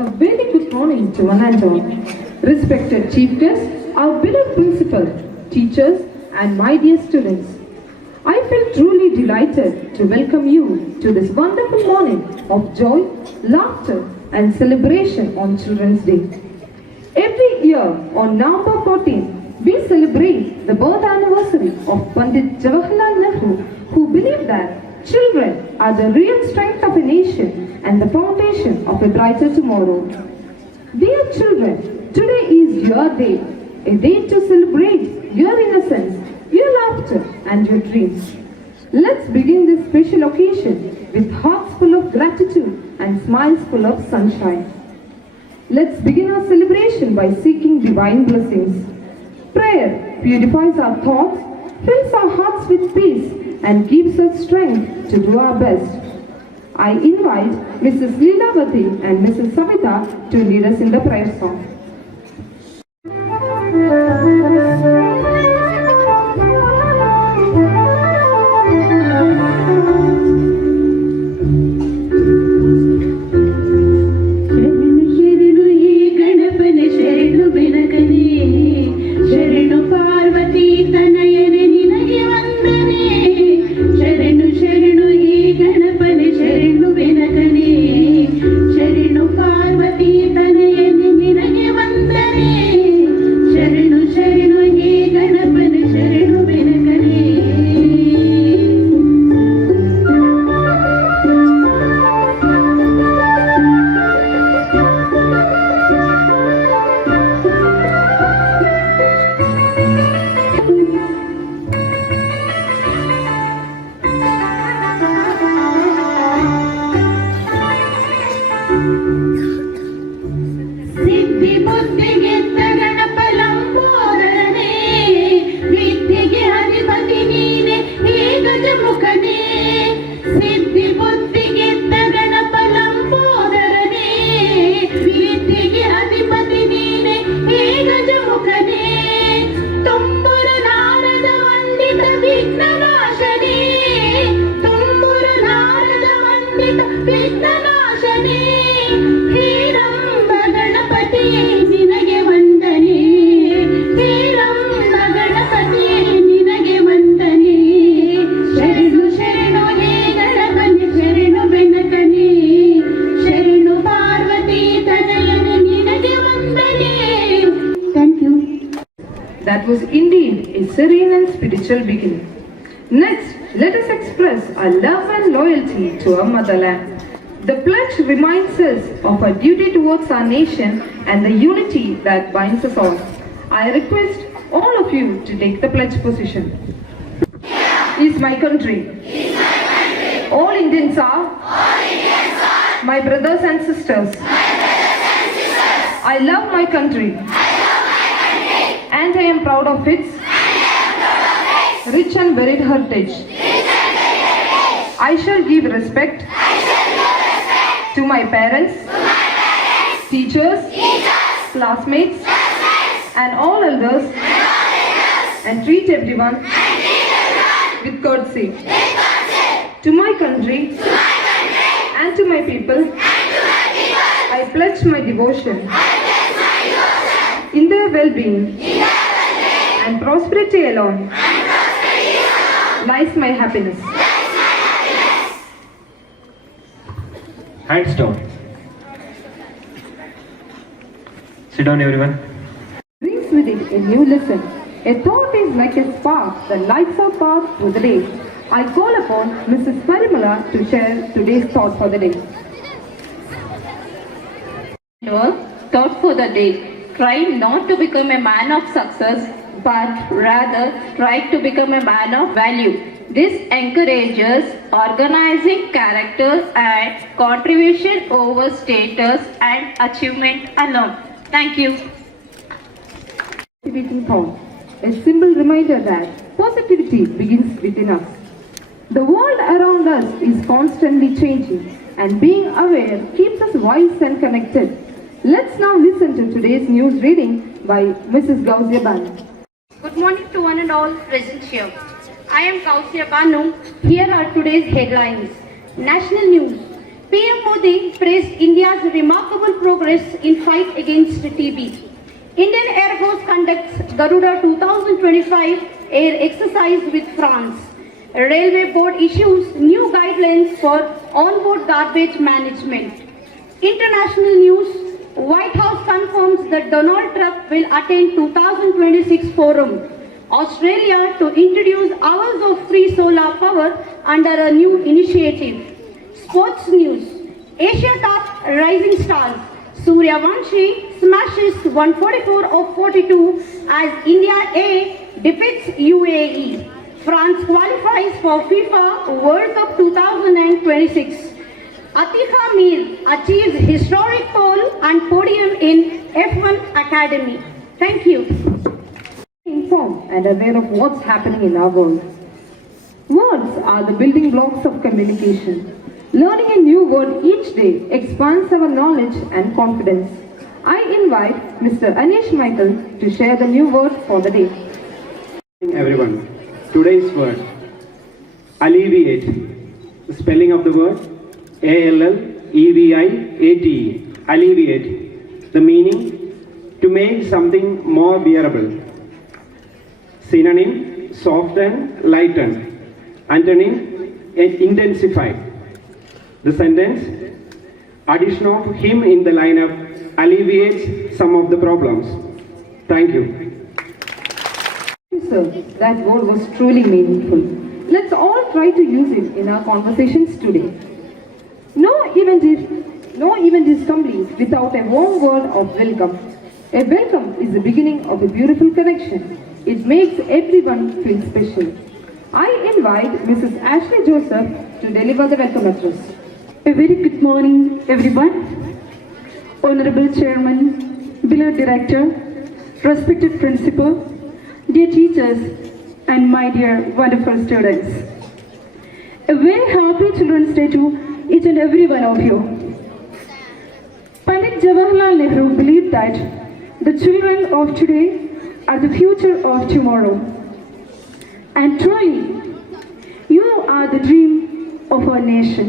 A very good morning to one and all. Respected chief guests, our beloved principal, teachers, and my dear students. I feel truly delighted to welcome you to this wonderful morning of joy, laughter, and celebration on Children's Day. Every year on November 14, we celebrate the birth anniversary of Pandit Jawaharlal Nehru, who believed that children are the real strength of a nation and the foundation of a brighter tomorrow. Dear children, today is your day, a day to celebrate your innocence, your laughter and your dreams. Let's begin this special occasion with hearts full of gratitude and smiles full of sunshine. Let's begin our celebration by seeking divine blessings. Prayer purifies our thoughts, fills our hearts with peace and gives us strength to do our best. I invite Mrs. Leelavati and Mrs. Savita to lead us in the prayer song. That was indeed a serene and spiritual beginning. Next, let us express our love and loyalty to our motherland. The pledge reminds us of our duty towards our nation and the unity that binds us all. I request all of you to take the pledge position. Is my country. Is my country. All Indians are. All Indians are. My brothers and sisters. My brothers and sisters. I love my country. And I am proud of its rich and varied heritage. I shall give respect to my parents, teachers, classmates, and all elders, and treat everyone with courtesy. To my country and to my people, I pledge my devotion in their well-being and prosperity alone lies my happiness. Hands down. Sit down, everyone. Brings with it a new lesson. A thought is like a spark that lights our path through the day. I call upon Mrs. Parimala to share today's thought for the day. Thought for the day. Try not to become a man of success, but rather try to become a man of value. This encourages organizing character and contribution over status and achievement alone. Thank you. Motivating thought. A simple reminder that positivity begins within us. The world around us is constantly changing, and being aware keeps us wise and connected. Let's now listen to today's news reading by Mrs. Gauzia Banu. Good morning to one and all present here. I am Gauzia Banu. Here are today's headlines. National news. PM Modi praised India's remarkable progress in fight against TB. Indian Air Force conducts Garuda 2025 air exercise with France. Railway Board issues new guidelines for onboard garbage management. International news: White House confirms that Donald Trump will attend 2026 forum. Australia to introduce hours of free solar power under a new initiative. Sports news: Asia top rising stars. Suryavanshi smashes 144 of 42 as India A defeats UAE. France qualifies for FIFA World Cup 2026. Atiqa Mir achieves historic pole and podium in F1 Academy. Thank you. Informed and aware of what's happening in our world. Words are the building blocks of communication. Learning a new word each day expands our knowledge and confidence. I invite Mr. Anish Michael to share the new word for the day. Good morning, everyone. Today's word: alleviate. The spelling of the word: ALLEVIATE. Alleviate. The meaning: to make something more bearable. Synonym: soften, lighten. Antonym: intensify. The sentence: addition of him in the lineup alleviates some of the problems. Thank you. Sir, that word was truly meaningful. Let's all try to use it in our conversations today. No event is complete without a warm word of welcome. A welcome is the beginning of a beautiful connection. It makes everyone feel special. I invite Mrs. Ashley Joseph to deliver the welcome address. A very good morning, everyone. Honorable Chairman, beloved Director, respected Principal, dear teachers, and my dear wonderful students. A very happy Children's Day to each and every one of you. Pandit Jawaharlal Nehru believed that the children of today are the future of tomorrow. And truly, you are the dream of our nation,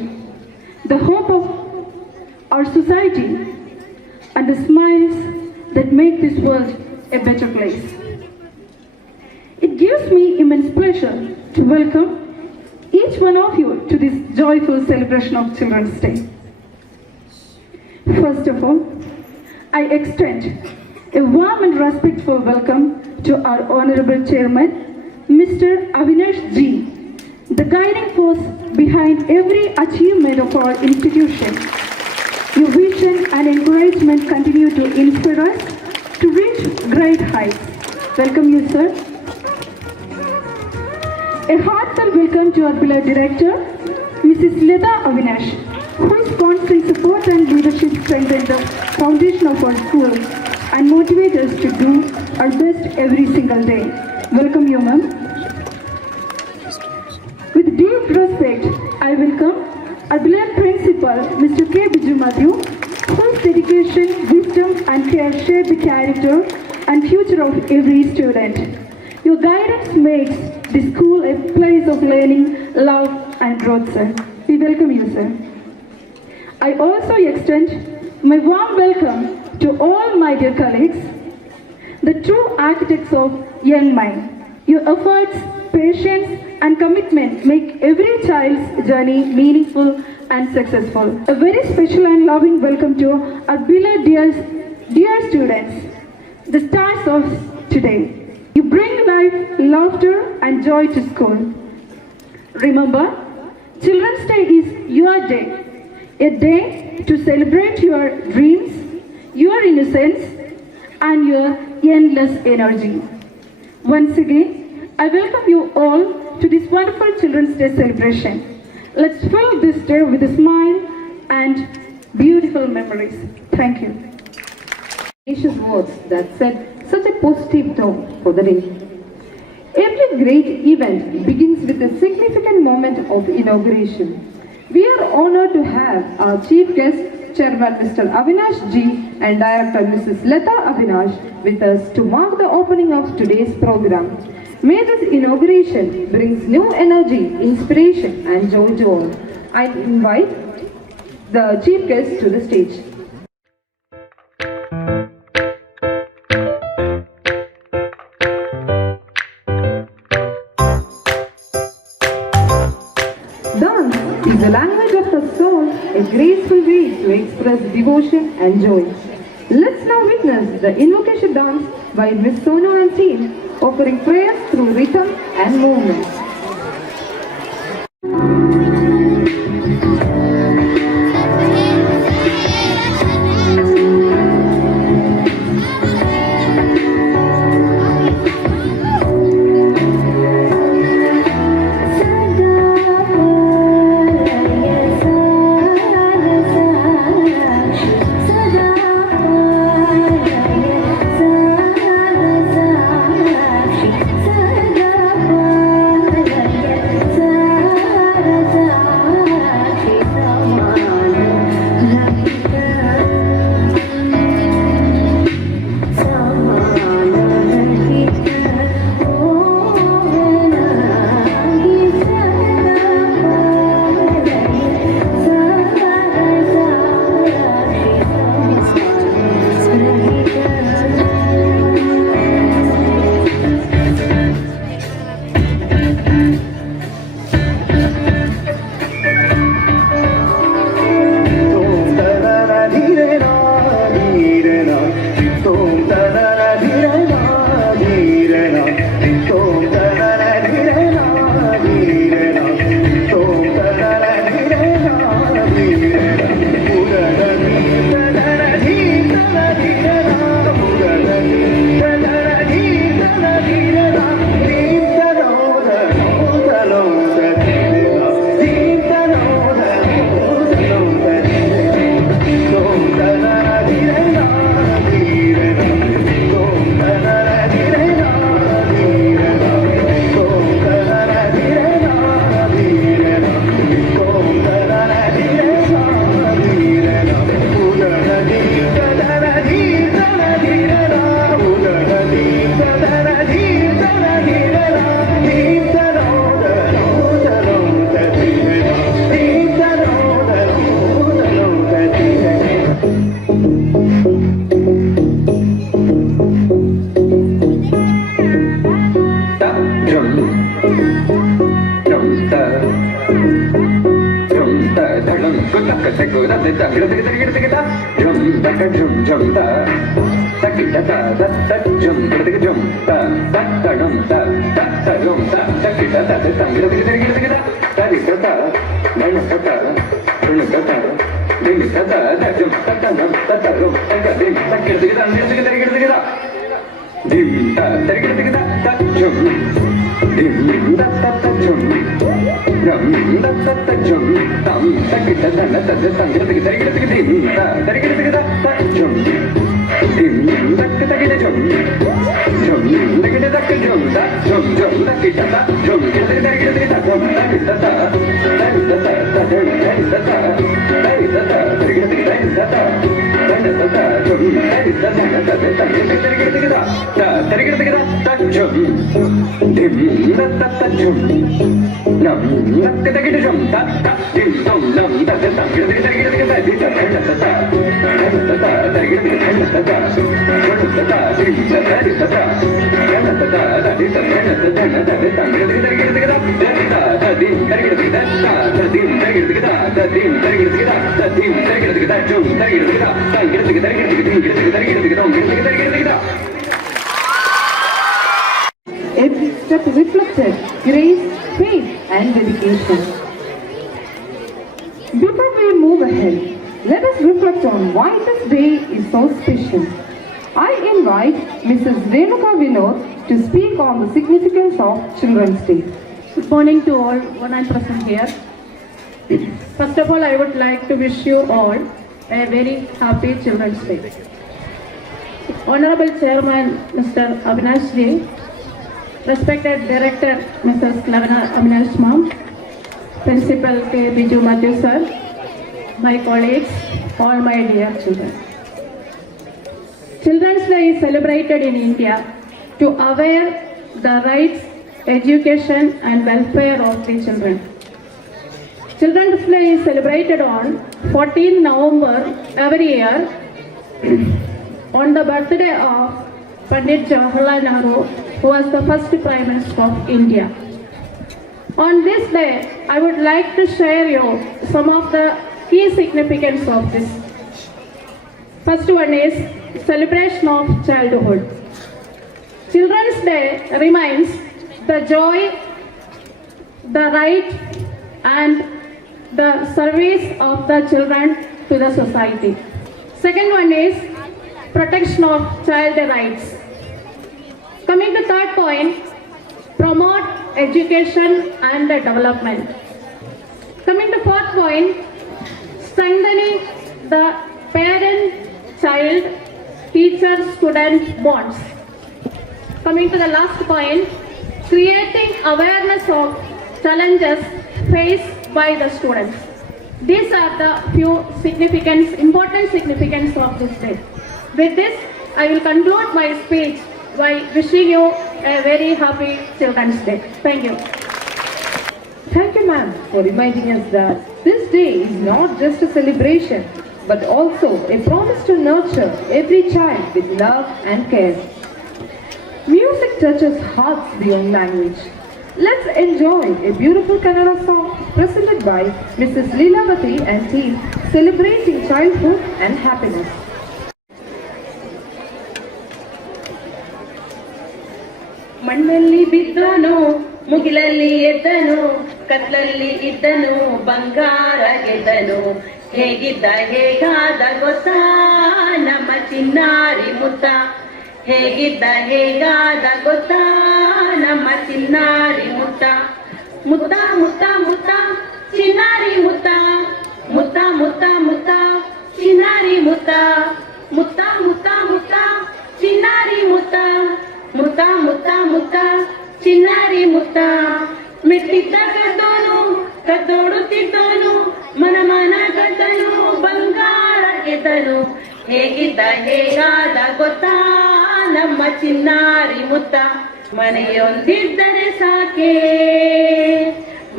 the hope of our society, and the smiles that make this world a better place. It gives me immense pleasure to welcome each one of you to this joyful celebration of Children's Day. First of all, I extend a warm and respectful welcome to our Honorable Chairman, Mr. Avinash Ji, the guiding force behind every achievement of our institution. Your vision and encouragement continue to inspire us to reach great heights. Welcome you, sir. A heartfelt welcome to our beloved director, Mrs. Leda Avinash, whose constant support and leadership strengthen the foundation of our school and motivate us to do our best every single day. Welcome you, ma'am. With deep respect, I welcome our beloved principal, Mr. K. Biju Matthew, whose dedication, wisdom, and care shape the character and future of every student. Your guidance makes the school a place of learning, love, and growth, sir. We welcome you, sir. I also extend my warm welcome to all my dear colleagues, the true architects of young mind. Your efforts, patience, and commitment make every child's journey meaningful and successful. A very special and loving welcome to our beloved dear students, the stars of today. You bring life, laughter, and joy to school. Remember, Children's Day is your day, a day to celebrate your dreams, your innocence, and your endless energy. Once again, I welcome you all to this wonderful Children's Day celebration. Let's fill this day with a smile and beautiful memories. Thank you. Gracious words that set such a positive tone for the day. Every great event begins with a significant moment of inauguration. We are honored to have our chief guest, Chairman Mr. Avinash Ji and Director Mrs. Leta Avinash with us to mark the opening of today's program. May this inauguration brings new energy, inspiration and joy to all. I invite the chief guest to the stage. Dance is the language of the soul, a graceful way to express devotion and joy. Let's now witness the invocation dance by Miss Sonu and team, offering prayers through rhythm and movement. Every step reflected grace, faith, and dedication. Before we move ahead, let us reflect on why this day is so special. I invite Mrs. Renuka Vinod to speak on the significance of Children's Day. Good morning to all when I'm present here. First of all, I would like to wish you all a very happy Children's Day. Honorable Chairman Mr. Avinash Ji, respected Director Mrs. Clavina Avinash Ma'am, Principal K. Biju Matthew Sir, my colleagues, all my dear children. Children's Day is celebrated in India to aware the rights, education and welfare of the children. Children's Day is celebrated on 14 November every year on the birthday of Pandit Jawaharlal Nehru, who was the first Prime Minister of India. On this day, I would like to share you some of the key significance of this. First one is celebration of childhood. Children's Day reminds the joy, the right and the service of the children to the society. Second one is protection of child rights. Coming to third point, promote education and development. Coming to fourth point, strengthening the parent-child, teacher-student bonds. Coming to the last point, creating awareness of challenges faced by the students. These are the few important significance of this day. With this, I will conclude my speech by wishing you a very happy Children's Day. Thank you. Thank you, ma'am, for reminding us that this day is not just a celebration, but also a promise to nurture every child with love and care. Music touches hearts beyond language. Let's enjoy a beautiful Kannada song presented by Mrs. Leelavati and team, celebrating childhood and happiness. ಮಣ್ಣಲ್ಲಿ ಬಿದ್ದನು ಮುಗಿಲಲ್ಲಿ ಎದ್ದನು ಕತ್ಲಲ್ಲಿ ಇದ್ದನು ಬಂಗಾರ ಗೆದ್ದನು ಹೇಗಿದ್ದ ಹೇಗಾದ ಗೊತ್ತಾ ನಮ್ಮ ಚಿನ್ನಾರಿ ಮುತ್ತ ಹೇಗಿದ್ದ ಹೇಗಾದ ಗೊತ್ತಾ ನಮ್ಮ ಚಿನ್ನಾರಿ ಮುತ್ತ ಮುತ್ತ ಮುತ್ತ ಮುತ್ತ ಚಿನ್ನಾರಿ ಮುತ್ತ ಮುತ್ತ ಮುತ್ತ ಮುತ್ತ ಚಿನ್ನಾರಿ ಮುತ್ತ ಮುತ್ತ ಮುತ್ತ ಮುತ್ತ ಚಿನ್ನಾರಿ ಮುತ್ತ ಮುತ್ತ ಮುತ್ತ ಮುತ್ತ ಚಿನ್ನಾರಿ ಮುತ್ತ ಮೆಟ್ಟಿದ್ದ ಕದ್ದೋನು ಕದ್ದೋಡುತ್ತಿದ್ದೋನು ಮನ ಮನ ಕದ್ದನು ಬಂಗಾರ ಗೆದ್ದನು ಹೇಗಿದ್ದ ಹೇಗಾದ ಗೊತ್ತಾ ನಮ್ಮ ಚಿನ್ನಾರಿ ಮುತ್ತ ಮನೆಯೊಂದಿದ್ದರೆ ಸಾಕೆ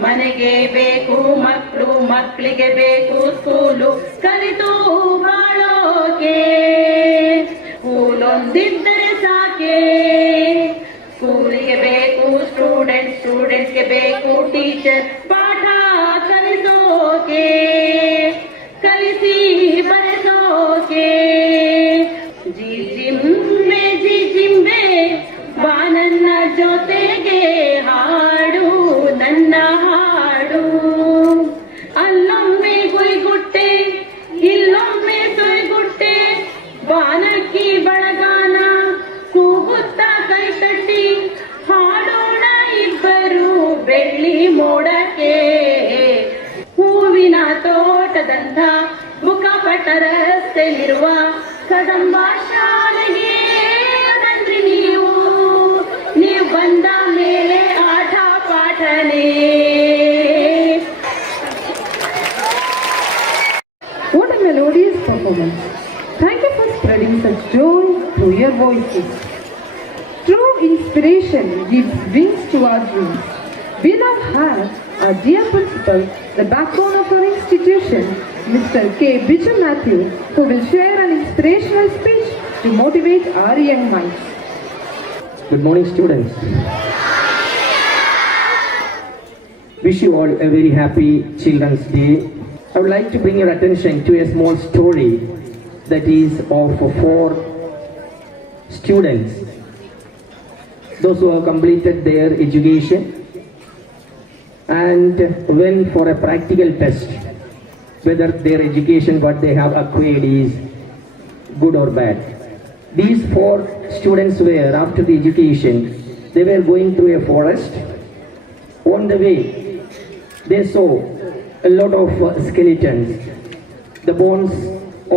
ಮನೆಗೆ ಬೇಕು ಮಕ್ಕಳು ಮಕ್ಕಳಿಗೆ ಬೇಕು ಸ್ಕೂಲು ಕಲಿತು ಬಾಳೋಕೆ ಸ್ಕೂಲೊಂದಿದ್ದರೆ ಸಾಕೆ ಸ್ಕೂಲಿಗೆ ಬೇಕು ಸ್ಟೂಡೆಂಟ್ಸ್ಗೆ ಬೇಕು ಟೀಚರ್ ಪಾಠ ಕಲಿಸೋಕೆ ಕಲಿಸಿ ಬರೆಸೋಕೆ ಜಿಜಿಂಬೆ ಬಾ ನನ್ನ ಜೊತೆಗೆ ಹಾಡು ನನ್ನ ಹಾಡು ಅಲ್ಲೊಮ್ಮೆ ಗುಯ್ಗುಟ್ಟೆ ಇಲ್ಲೊಮ್ಮೆ ಸೊಯ್ಗುಟ್ಟೆ ಬಾನಕ್ಕಿ ಬಳಗಾನ ಕೂಗುತ್ತ ಕೈ ತಟ್ಟಿ ಹಾಡೋಣ ಇಬ್ಬರು ಬೆಳ್ಳಿ ಮೋಡಕ್ಕೆ ಹೂವಿನ ತೋಟದಂಥ ಮುಖಪಟ ರಸ್ತೆಯಲ್ಲಿರುವ ಕದಂಬ ಶಾಲೆಗೆ ಬಂದ್ರಿ ನೀವು ಬಂದ ಮೇಲೆ ಆಟ ಪಾಠನೇ. What a melodious performance. Thank you for spreading such joy through your voices. True inspiration gives wings to our dreams. We now have our dear principal, the backbone of our institution, Mr. K. Biju Matthew, who will share an inspirational speech to motivate our young minds. Good morning, students. Wish you all a very happy Children's Day. I would like to bring your attention to a small story that is of 4 students, those who have completed their education and went for a practical test whether their education what they have acquired is good or bad. These 4 students were, after the education, they were going through a forest. On the way, they saw a lot of skeletons, the bones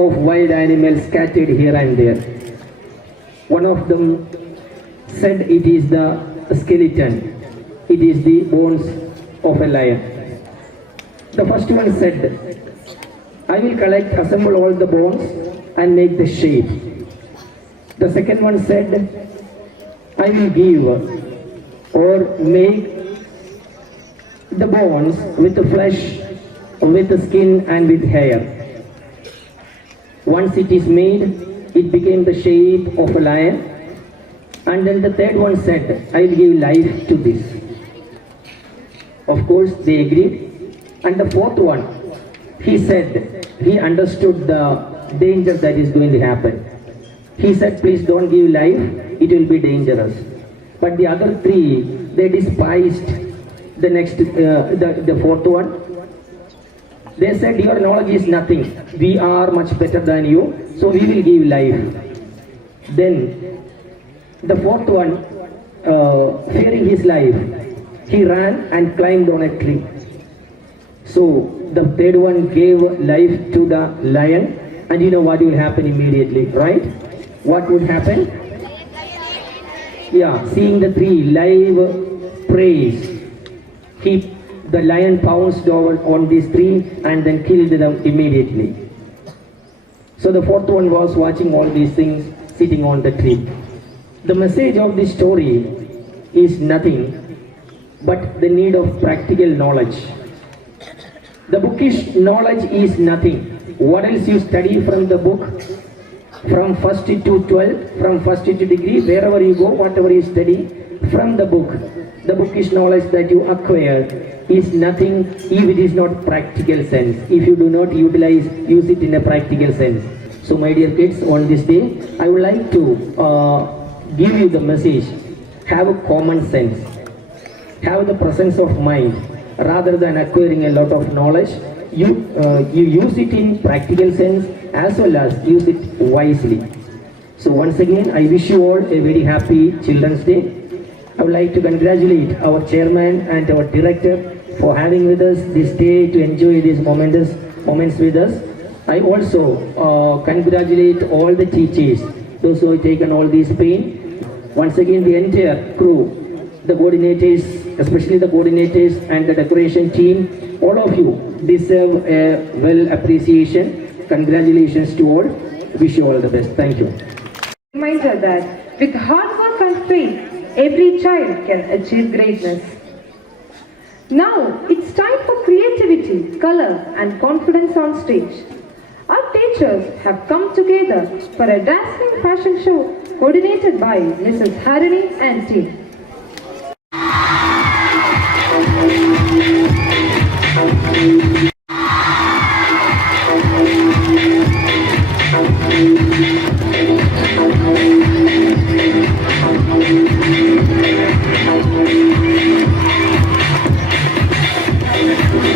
of wild animals scattered here and there. One of them said it is the skeleton, it is the bones of a lion. The first one said, I will assemble all the bones and make the shape. The second one said, I will give or make the bones with the flesh with skin and with hair. Once it is made, it became the shape of a lion. And then the third one said, I will give life to this. Of course, they agreed. And the fourth one, he said, he understood the danger that is going to happen. He said, please don't give life, it will be dangerous. But the other three, they despised the fourth one. They said, your knowledge is nothing. We are much better than you, so we will give life. Then the fourth one, fearing his life, he ran and climbed on a tree. So the third one gave life to the lion, and you know what will happen immediately, right? What would happen? Yeah, seeing the tree live praise, the lion pounced over on this tree and then killed them immediately. So the fourth one was watching all these things sitting on the tree. The message of this story is nothing but the need of practical knowledge. The bookish knowledge is nothing. What else you study from the book? From 1st to 12th, from 1st to degree, wherever you go, whatever you study, from the bookish knowledge that you acquire is nothing if it is not practical sense, if you do not use it in a practical sense. So my dear kids, on this day, I would like to give you the message, have a common sense, have the presence of mind, rather than acquiring a lot of knowledge. You use it in practical sense as well as use it wisely. So once again, I wish you all a very happy Children's Day. I would like to congratulate our chairman and our director for having with us this day to enjoy these moments with us. I also congratulate all the teachers, those who have taken all this pain. Once again, the entire crew, the coordinators, especially the coordinators and the decoration team, all of you deserve a well appreciation. Congratulations to all. Wish you all the best. Thank you. Reminder that with hard work and faith, every child can achieve greatness. Now it's time for creativity, color and confidence on stage. Our teachers have come together for a dazzling fashion show coordinated by Mrs. Harini and team.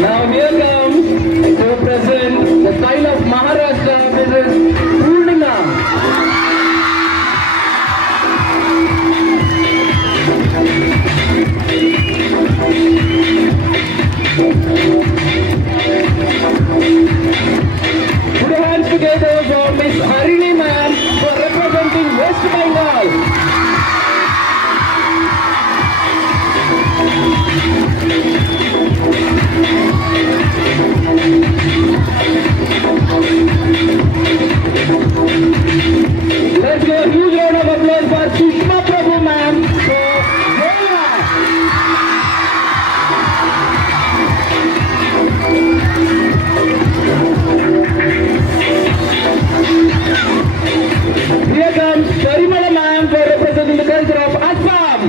Now here comes to present the style of Maharashtra, Mrs. Purnima. Put your hands together for Miss Harini ma'am for representing West Bengal. Let's give a huge round of applause for Sushma Prabhu ma'am for Goa. Here comes Parimala ma'am for representing the culture of Assam.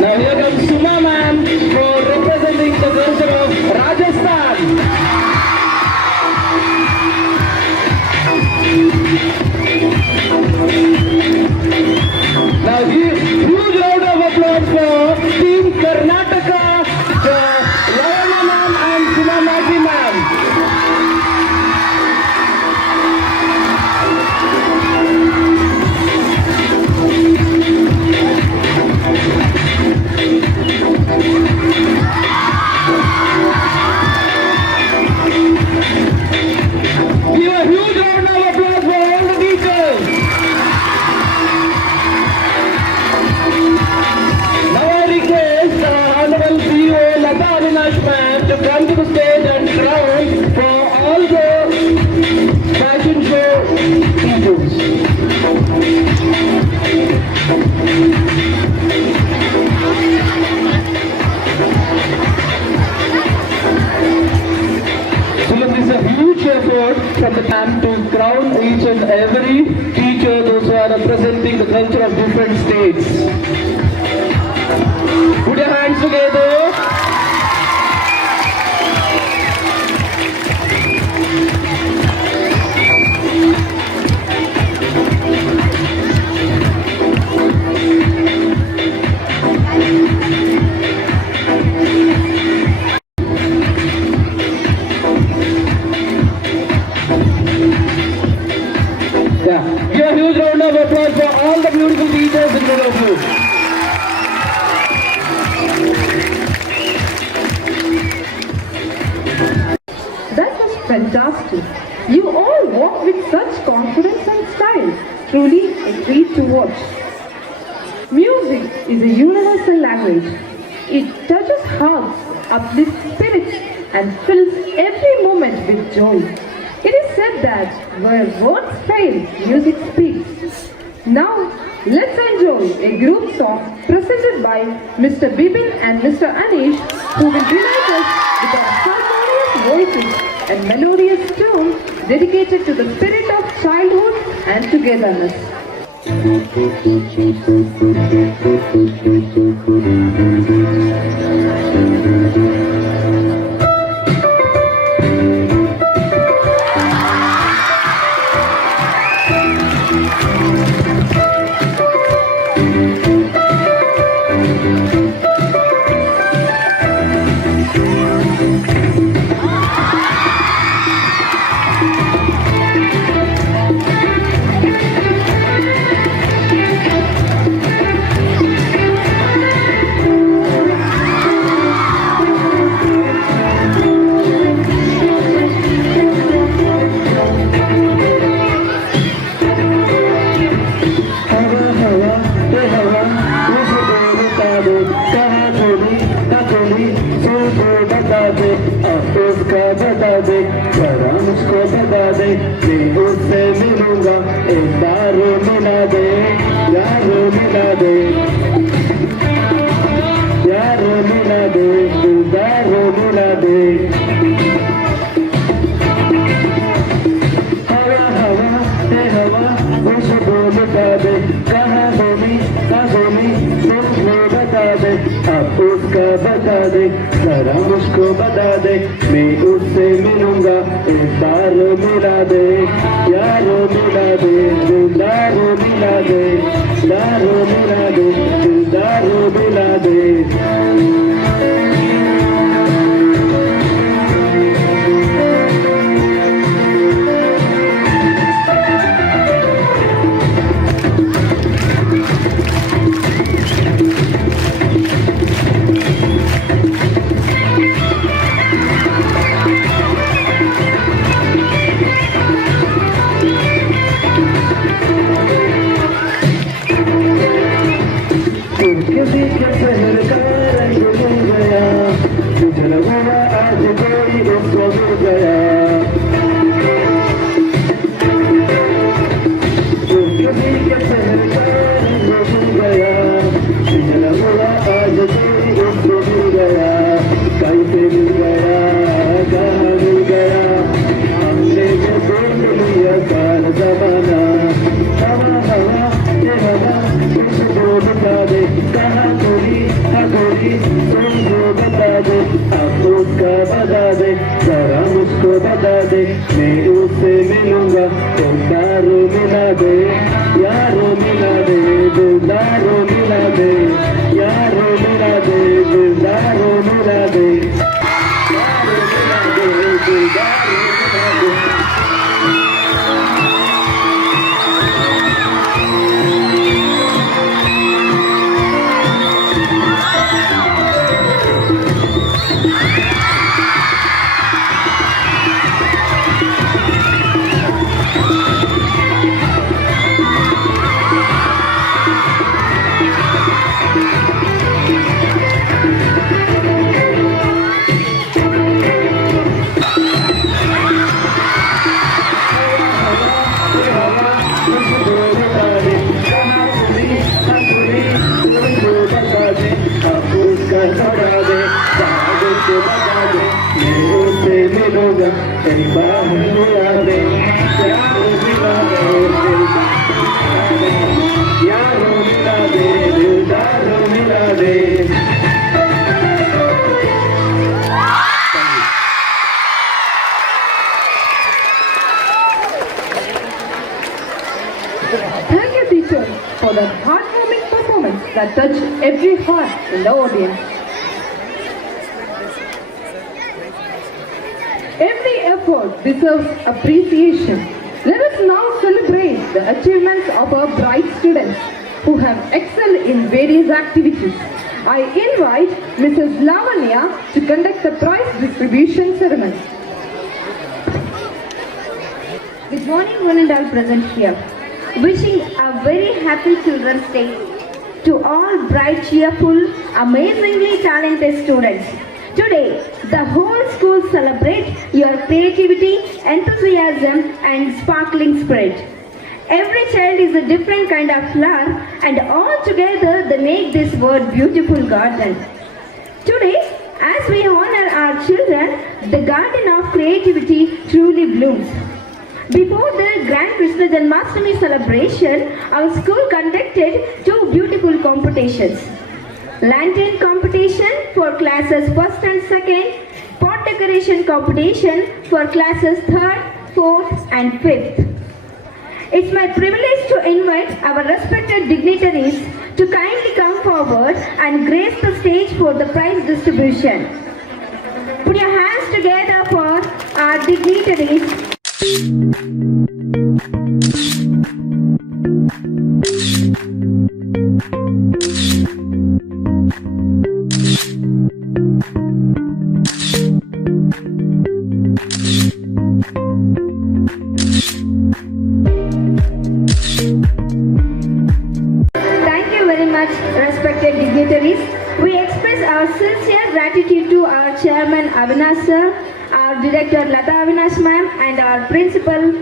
Now here comes Suma ma'am for representing the culture of Rajasthan. Now huge round of applause for Team Karnataka, Ravana ma'am and Suma Maggi ma'am. Give a huge round of applause for all the teachers. Now I request Honorable CEO Lata Avinash ma'am to come to the stage and crown for all the fashion show teachers. crown each and every teacher, those who are representing the culture of different states. Put your hands together. Yeah, give a huge round of applause for all the beautiful teachers in front of you. That was fantastic. You all walk with such confidence and style. Truly a treat to watch. Music is a universal language. It touches hearts, uplifts spirits, and fills every moment with joy. It is said that where words fail, music speaks. Now, let's enjoy a group song presented by Mr. Bipin and Mr. Anish, who will delight us with their harmonious voices and melodious tune dedicated to the spirit of childhood and togetherness. जरा मुझको बता दे मैं उससे मिलूंगा एक बार मिला दे यारो मिला दे दिलदारो मिला दे दारो मिला दे दिलदारो मिला दे the heartwarming performance that touched every heart in the audience. Every effort deserves appreciation. Let us now celebrate the achievements of our bright students who have excelled in various activities. I invite Mrs. Lavanya to conduct the prize distribution ceremony. Good morning, one and all present here. Wishing a very happy Children's Day to all bright, cheerful, amazingly talented students. Today, the whole school celebrates your creativity, enthusiasm, and sparkling spirit. Every child is a different kind of flower, and all together they make this world beautiful garden. Today, as we honor our children, the garden of creativity truly blooms. Before the Grand Krishna Janmashtami celebration, our school conducted two beautiful competitions. Lantern competition for classes 1st and 2nd, pot decoration competition for classes 3rd, 4th and 5th. It's my privilege to invite our respected dignitaries to kindly come forward and grace the stage for the prize distribution. Put your hands together for our dignitaries. Thank you very much, respected dignitaries. We express our sincere gratitude to our chairman Avinash sir, our director Lata Avinash ma'am, and our principal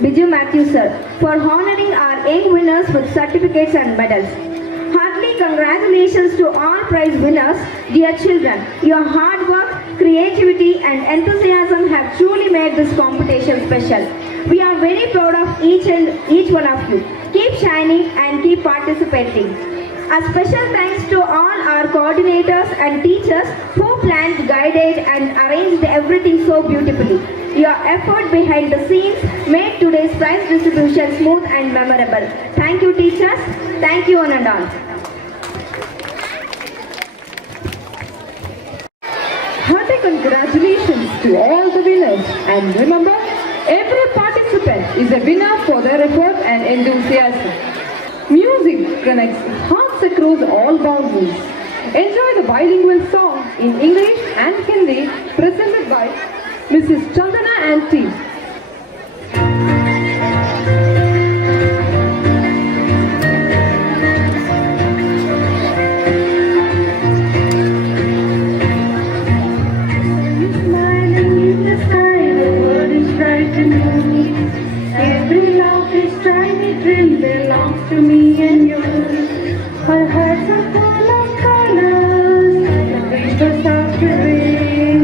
Biju Matthew sir for honoring our young winners with certificates and medals. Heartily congratulations to all prize winners, dear children. Your hard work, creativity, and enthusiasm have truly made this competition special. We are very proud of each one of you. Keep shining and keep participating. A special thanks to all our coordinators and teachers who planned, guided, and arranged everything so beautifully. Your effort behind the scenes made today's prize distribution smooth and memorable. Thank you, teachers. Thank you, one and all. Hearty congratulations to all the winners, and remember, every participant is a winner for their effort and enthusiasm. Music connects hearts across all boundaries. Enjoy the bilingual song in English and Hindi presented by Mrs. Chandana and team. Every love is tiny dream belongs to me and you. Our hearts are full of colors, the whispers of the rain.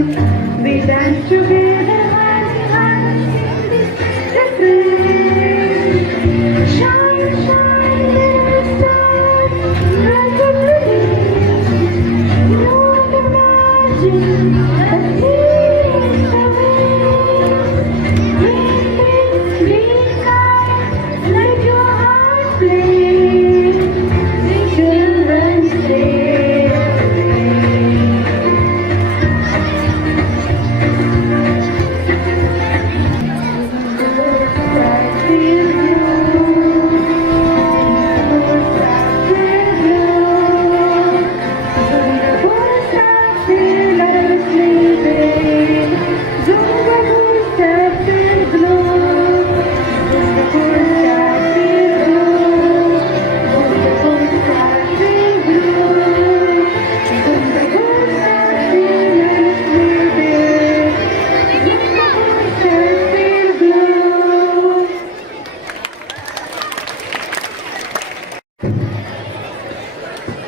We dance together hand in hand, sing this refrain. Shine, shine, little star, bright and brilliant. Don't imagine that feeling's the way. Let your heart play, the children's day.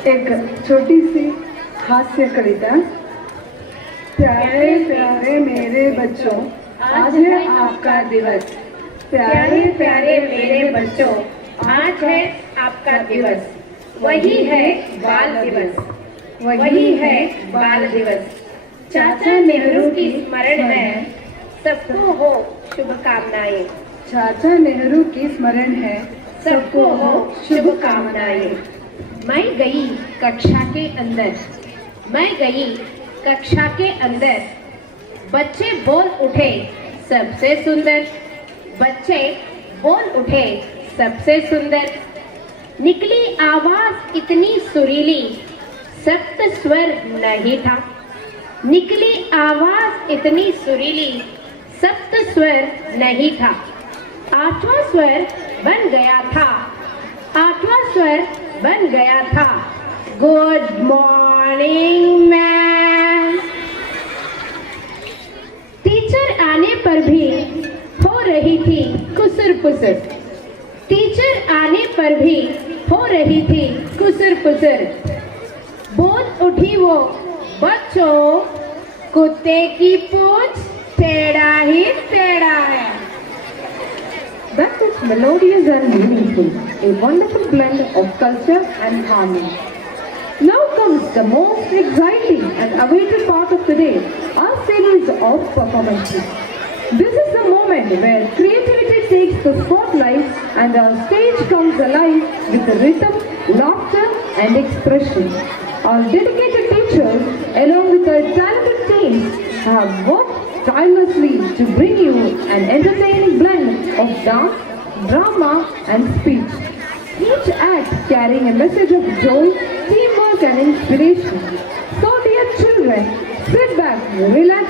एक छोटी सी हास्य कविता। प्यारे प्यारे मेरे बच्चों, आज है आपका दिवस। प्यारे प्यारे मेरे बच्चों, आज है आपका दिवस। वही है बाल दिवस, वही है बाल दिवस। चाचा नेहरू की स्मरण है, सबको हो शुभकामनाएं। चाचा नेहरू की स्मरण है, सबको हो शुभकामनाएं। मैं गई कक्षा के अंदर, मैं गई कक्षा के अंदर, बच्चे बोल उठे सबसे सुंदर, बच्चे बोल उठे सबसे सुंदर। निकली आवाज इतनी सुरीली, सप्त स्वर नहीं था। निकली आवाज इतनी सुरीली, सप्त स्वर नहीं था। आठवां स्वर बन गया था, आठवां स्वर बन गया था। Good morning ma'am. टीचर आने पर भी हो रही थी कुसुर पुसुर, टीचर आने पर भी हो रही थी कुसुर पुसुर। बोल उठी वो, बच्चों कुत्ते की पूंछ टेढ़ा ही टेढ़ा है। That is melodious and meaningful, a wonderful blend of culture and harmony. Now comes the most exciting and awaited part of the day, our series of performances. This is the moment where creativity takes the spotlight and our stage comes alive with rhythm, laughter and expression. Our dedicated teachers, along with our talented teams, have worked tirelessly to bring you an entertaining blend of dance, drama and speech. Each act carrying a message of joy, teamwork and inspiration. So dear children, sit back, relax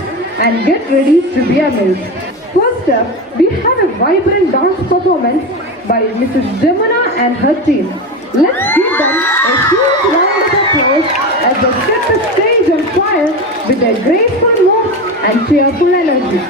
and get ready to be amazed. First up, we have a vibrant dance performance by Mrs. Jamuna and her team. Let's give them a huge round of applause as they set the stage on fire with their graceful moves and cheerful energy.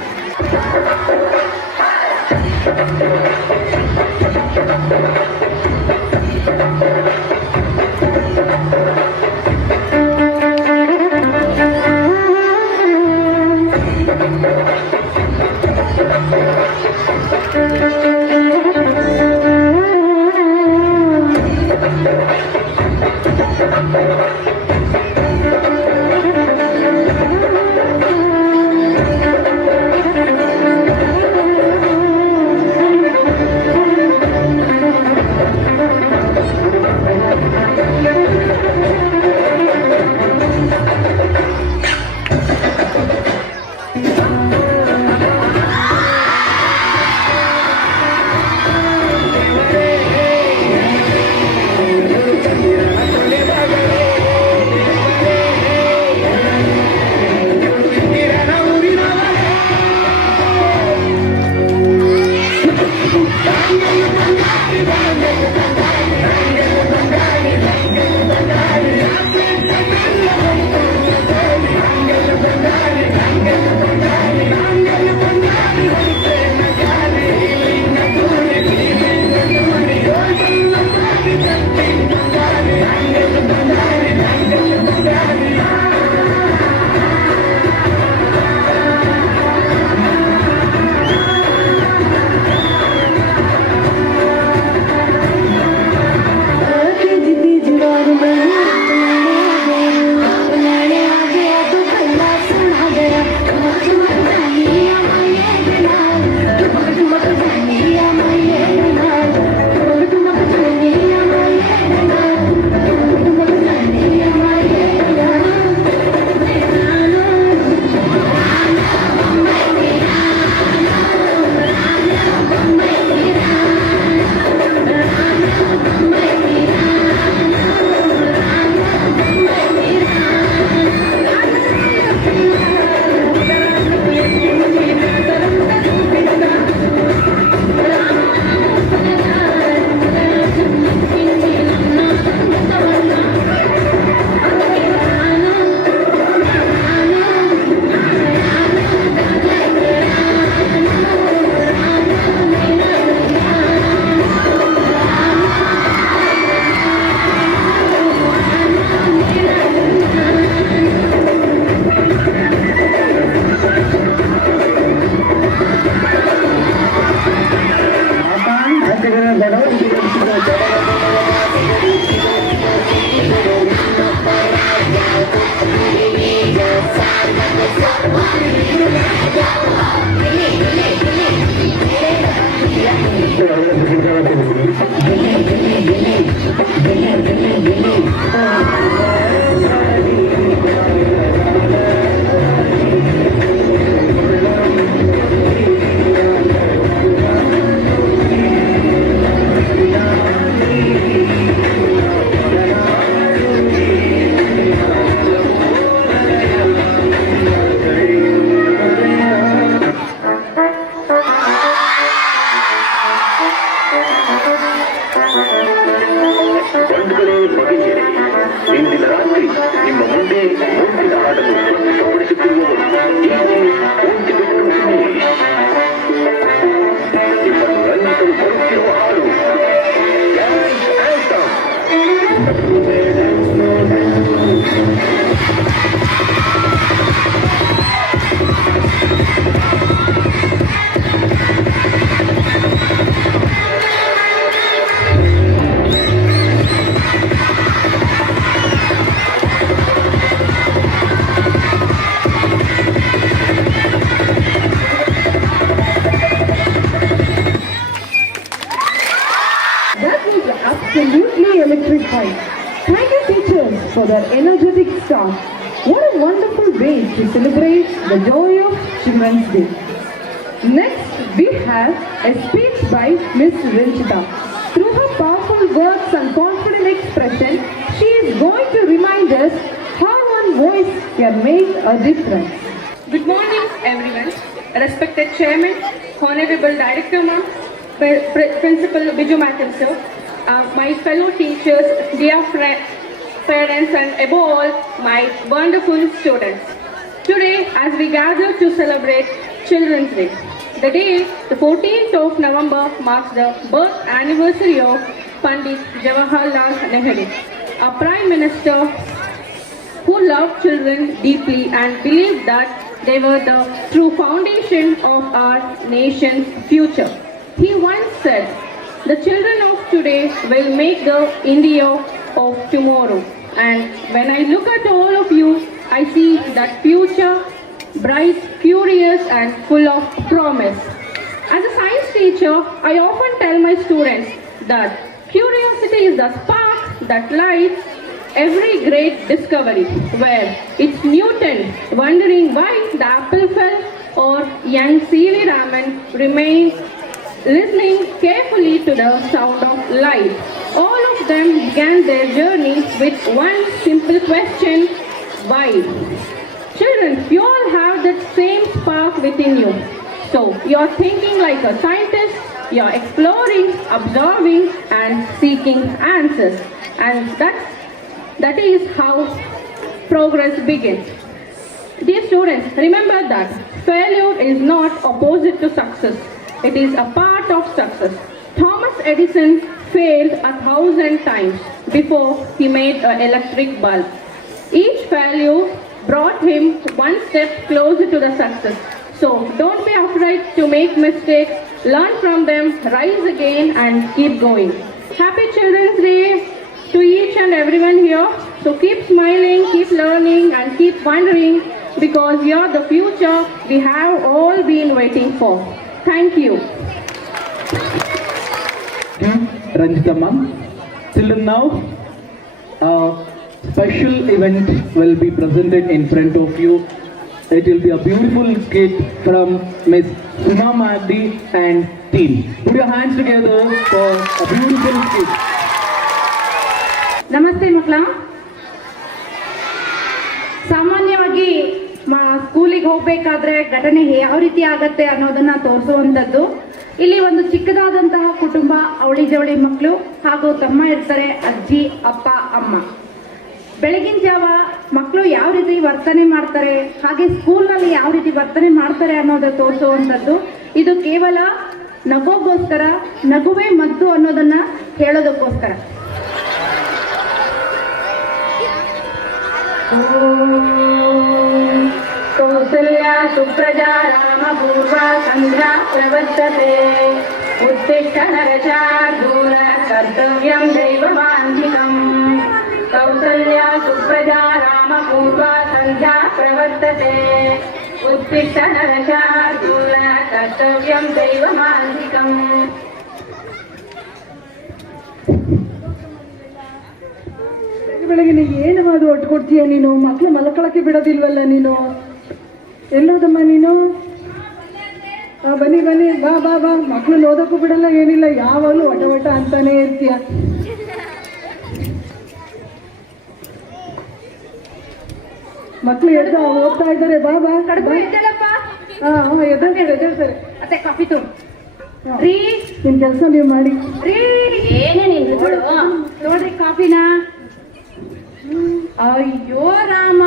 Gracias. their energetic start. What a wonderful way to celebrate the joy of Children's Day. Next, we have a speech by Miss Rinchita. Through her powerful words and confident expression, she is going to remind us how one voice can make a difference. Good morning, everyone. Respected Chairman, Honorable Director Ma'am, Principal Biju Matthew sir, my fellow teachers, dear parents, and above all, my wonderful students. Today, as we gather to celebrate Children's Day, the day, the 14th of November, marks the birth anniversary of Pandit Jawaharlal Nehru, a Prime Minister who loved children deeply and believed that they were the true foundation of our nation's future. He once said, "The children of today will make the India of tomorrow." And when I look at all of you, I see that future bright, curious, and full of promise. As a science teacher, I often tell my students that curiosity is the spark that lights every great discovery, where it's Newton wondering why the apple fell, or young C.V. Raman remained listening carefully to the sound of light. All of them began their journey with one simple question: why? Children, you all have that same spark within you. So, you're thinking like a scientist, you're exploring, observing, and seeking answers. And that is how progress begins. Dear students, remember that failure is not opposite to success. It is a part of success. Thomas Edison failed 1,000 times before he made an electric bulb. Each failure brought him one step closer to the success. So don't be afraid to make mistakes, learn from them, rise again, and keep going. Happy Children's Day to each and everyone here. So keep smiling, keep learning, and keep wondering, because you're the future we have all been waiting for. Thank you. Ranjita ma'am. Children, now a special event will be presented in front of you. It will be a beautiful skit from Miss Suma Magdi and team. Put your hands together for a beautiful skit. ನಮಸ್ತೆ ಮಕ್ಕಳ. ಸಾಮಾನ್ಯವಾಗಿ ಸ್ಕೂಲಿಗೆ ಹೋಗ್ಬೇಕಾದ್ರೆ ಘಟನೆ ಯಾವ ರೀತಿ ಆಗತ್ತೆ ಅನ್ನೋದನ್ನ ತೋರಿಸುವಂಥದ್ದು. ಇಲ್ಲಿ ಒಂದು ಚಿಕ್ಕದಾದಂತಹ ಕುಟುಂಬ, ಅವಳಿ ಜವಳಿ ಮಕ್ಕಳು ಹಾಗೂ ತಮ್ಮ ಇರ್ತಾರೆ, ಅಜ್ಜಿ, ಅಪ್ಪ, ಅಮ್ಮ. ಬೆಳಗಿನ ಜಾವ ಮಕ್ಕಳು ಯಾವ ರೀತಿ ವರ್ತನೆ ಮಾಡ್ತಾರೆ, ಹಾಗೆ ಸ್ಕೂಲ್ನಲ್ಲಿ ಯಾವ ರೀತಿ ವರ್ತನೆ ಮಾಡ್ತಾರೆ ಅನ್ನೋದು ತೋರಿಸುವಂಥದ್ದು. ಇದು ಕೇವಲ ನಗೋಗೋಸ್ಕರ, ನಗುವೇ ಮದ್ದು ಅನ್ನೋದನ್ನ ಹೇಳೋದಕ್ಕೋಸ್ಕರ. ಕೌಸಲ್ಯಾ ಸುಪ್ರಜಾ ರಾಮ ಪೂರ್ವ ಸಂಧ್ಯಾ ಪ್ರವರ್ತತೆ ಉತ್ತಿಷ್ಠ ನರಚಾರ್ದೂಲ ಕರ್ತವ್ಯಂ ದೈವಮಾಂಧಿಕಂ. ಕೌಸಲ್ಯಾ ಸುಪ್ರಜಾ ರಾಮ ಪೂರ್ವ ಸಂಧ್ಯಾ ಪ್ರವರ್ತತೆ ಉತ್ತಿಷ್ಠ ನರಚಾರ್ದೂಲ ಕರ್ತವ್ಯಂ ದೈವಮಾಂಧಿಕಂ. ಬೆಳಗ್ಗೆ ಏನು ಅದು ಒಟ್ಟು ಕೊಡ್ತೀಯ ನೀನು? ಮಕ್ಕಳು ಮಲ್ಕೊಳಕ್ಕೆ ಬಿಡೋದಿಲ್ವಲ್ಲ ನೀನು? ಎಲ್ಲೋದಮ್ಮ ನೀನು? ಬನ್ನಿ ಬನ್ನಿ, ಬಾ ಬಾ ಬಾ. ಮಕ್ಕಳು ಓದೋಕ್ಕೂ ಬಿಡಲ್ಲ, ಏನಿಲ್ಲ, ಯಾವಾಗಲೂ ಒಟ ಅಂತಾನೆ ಇರ್ತೀಯ. ಮಕ್ಕಳು ಎದ್ದ ಓದ್ತಾ ಇದ್ದಾರೆ, ಬಾ ಬಾ. ಎದ್ದೇಳ್ತಾರೆ. ಮತ್ತೆ ಕಾಫಿ ತಗೊಂಡು ರೀ, ನಿಮ್ ಕೆಲಸ ನೀವು ಮಾಡಿ. ಏನೇ ನೋಡ್ರಿ ಕಾಫಿನ. ಅಯ್ಯೋ ರಾಮ,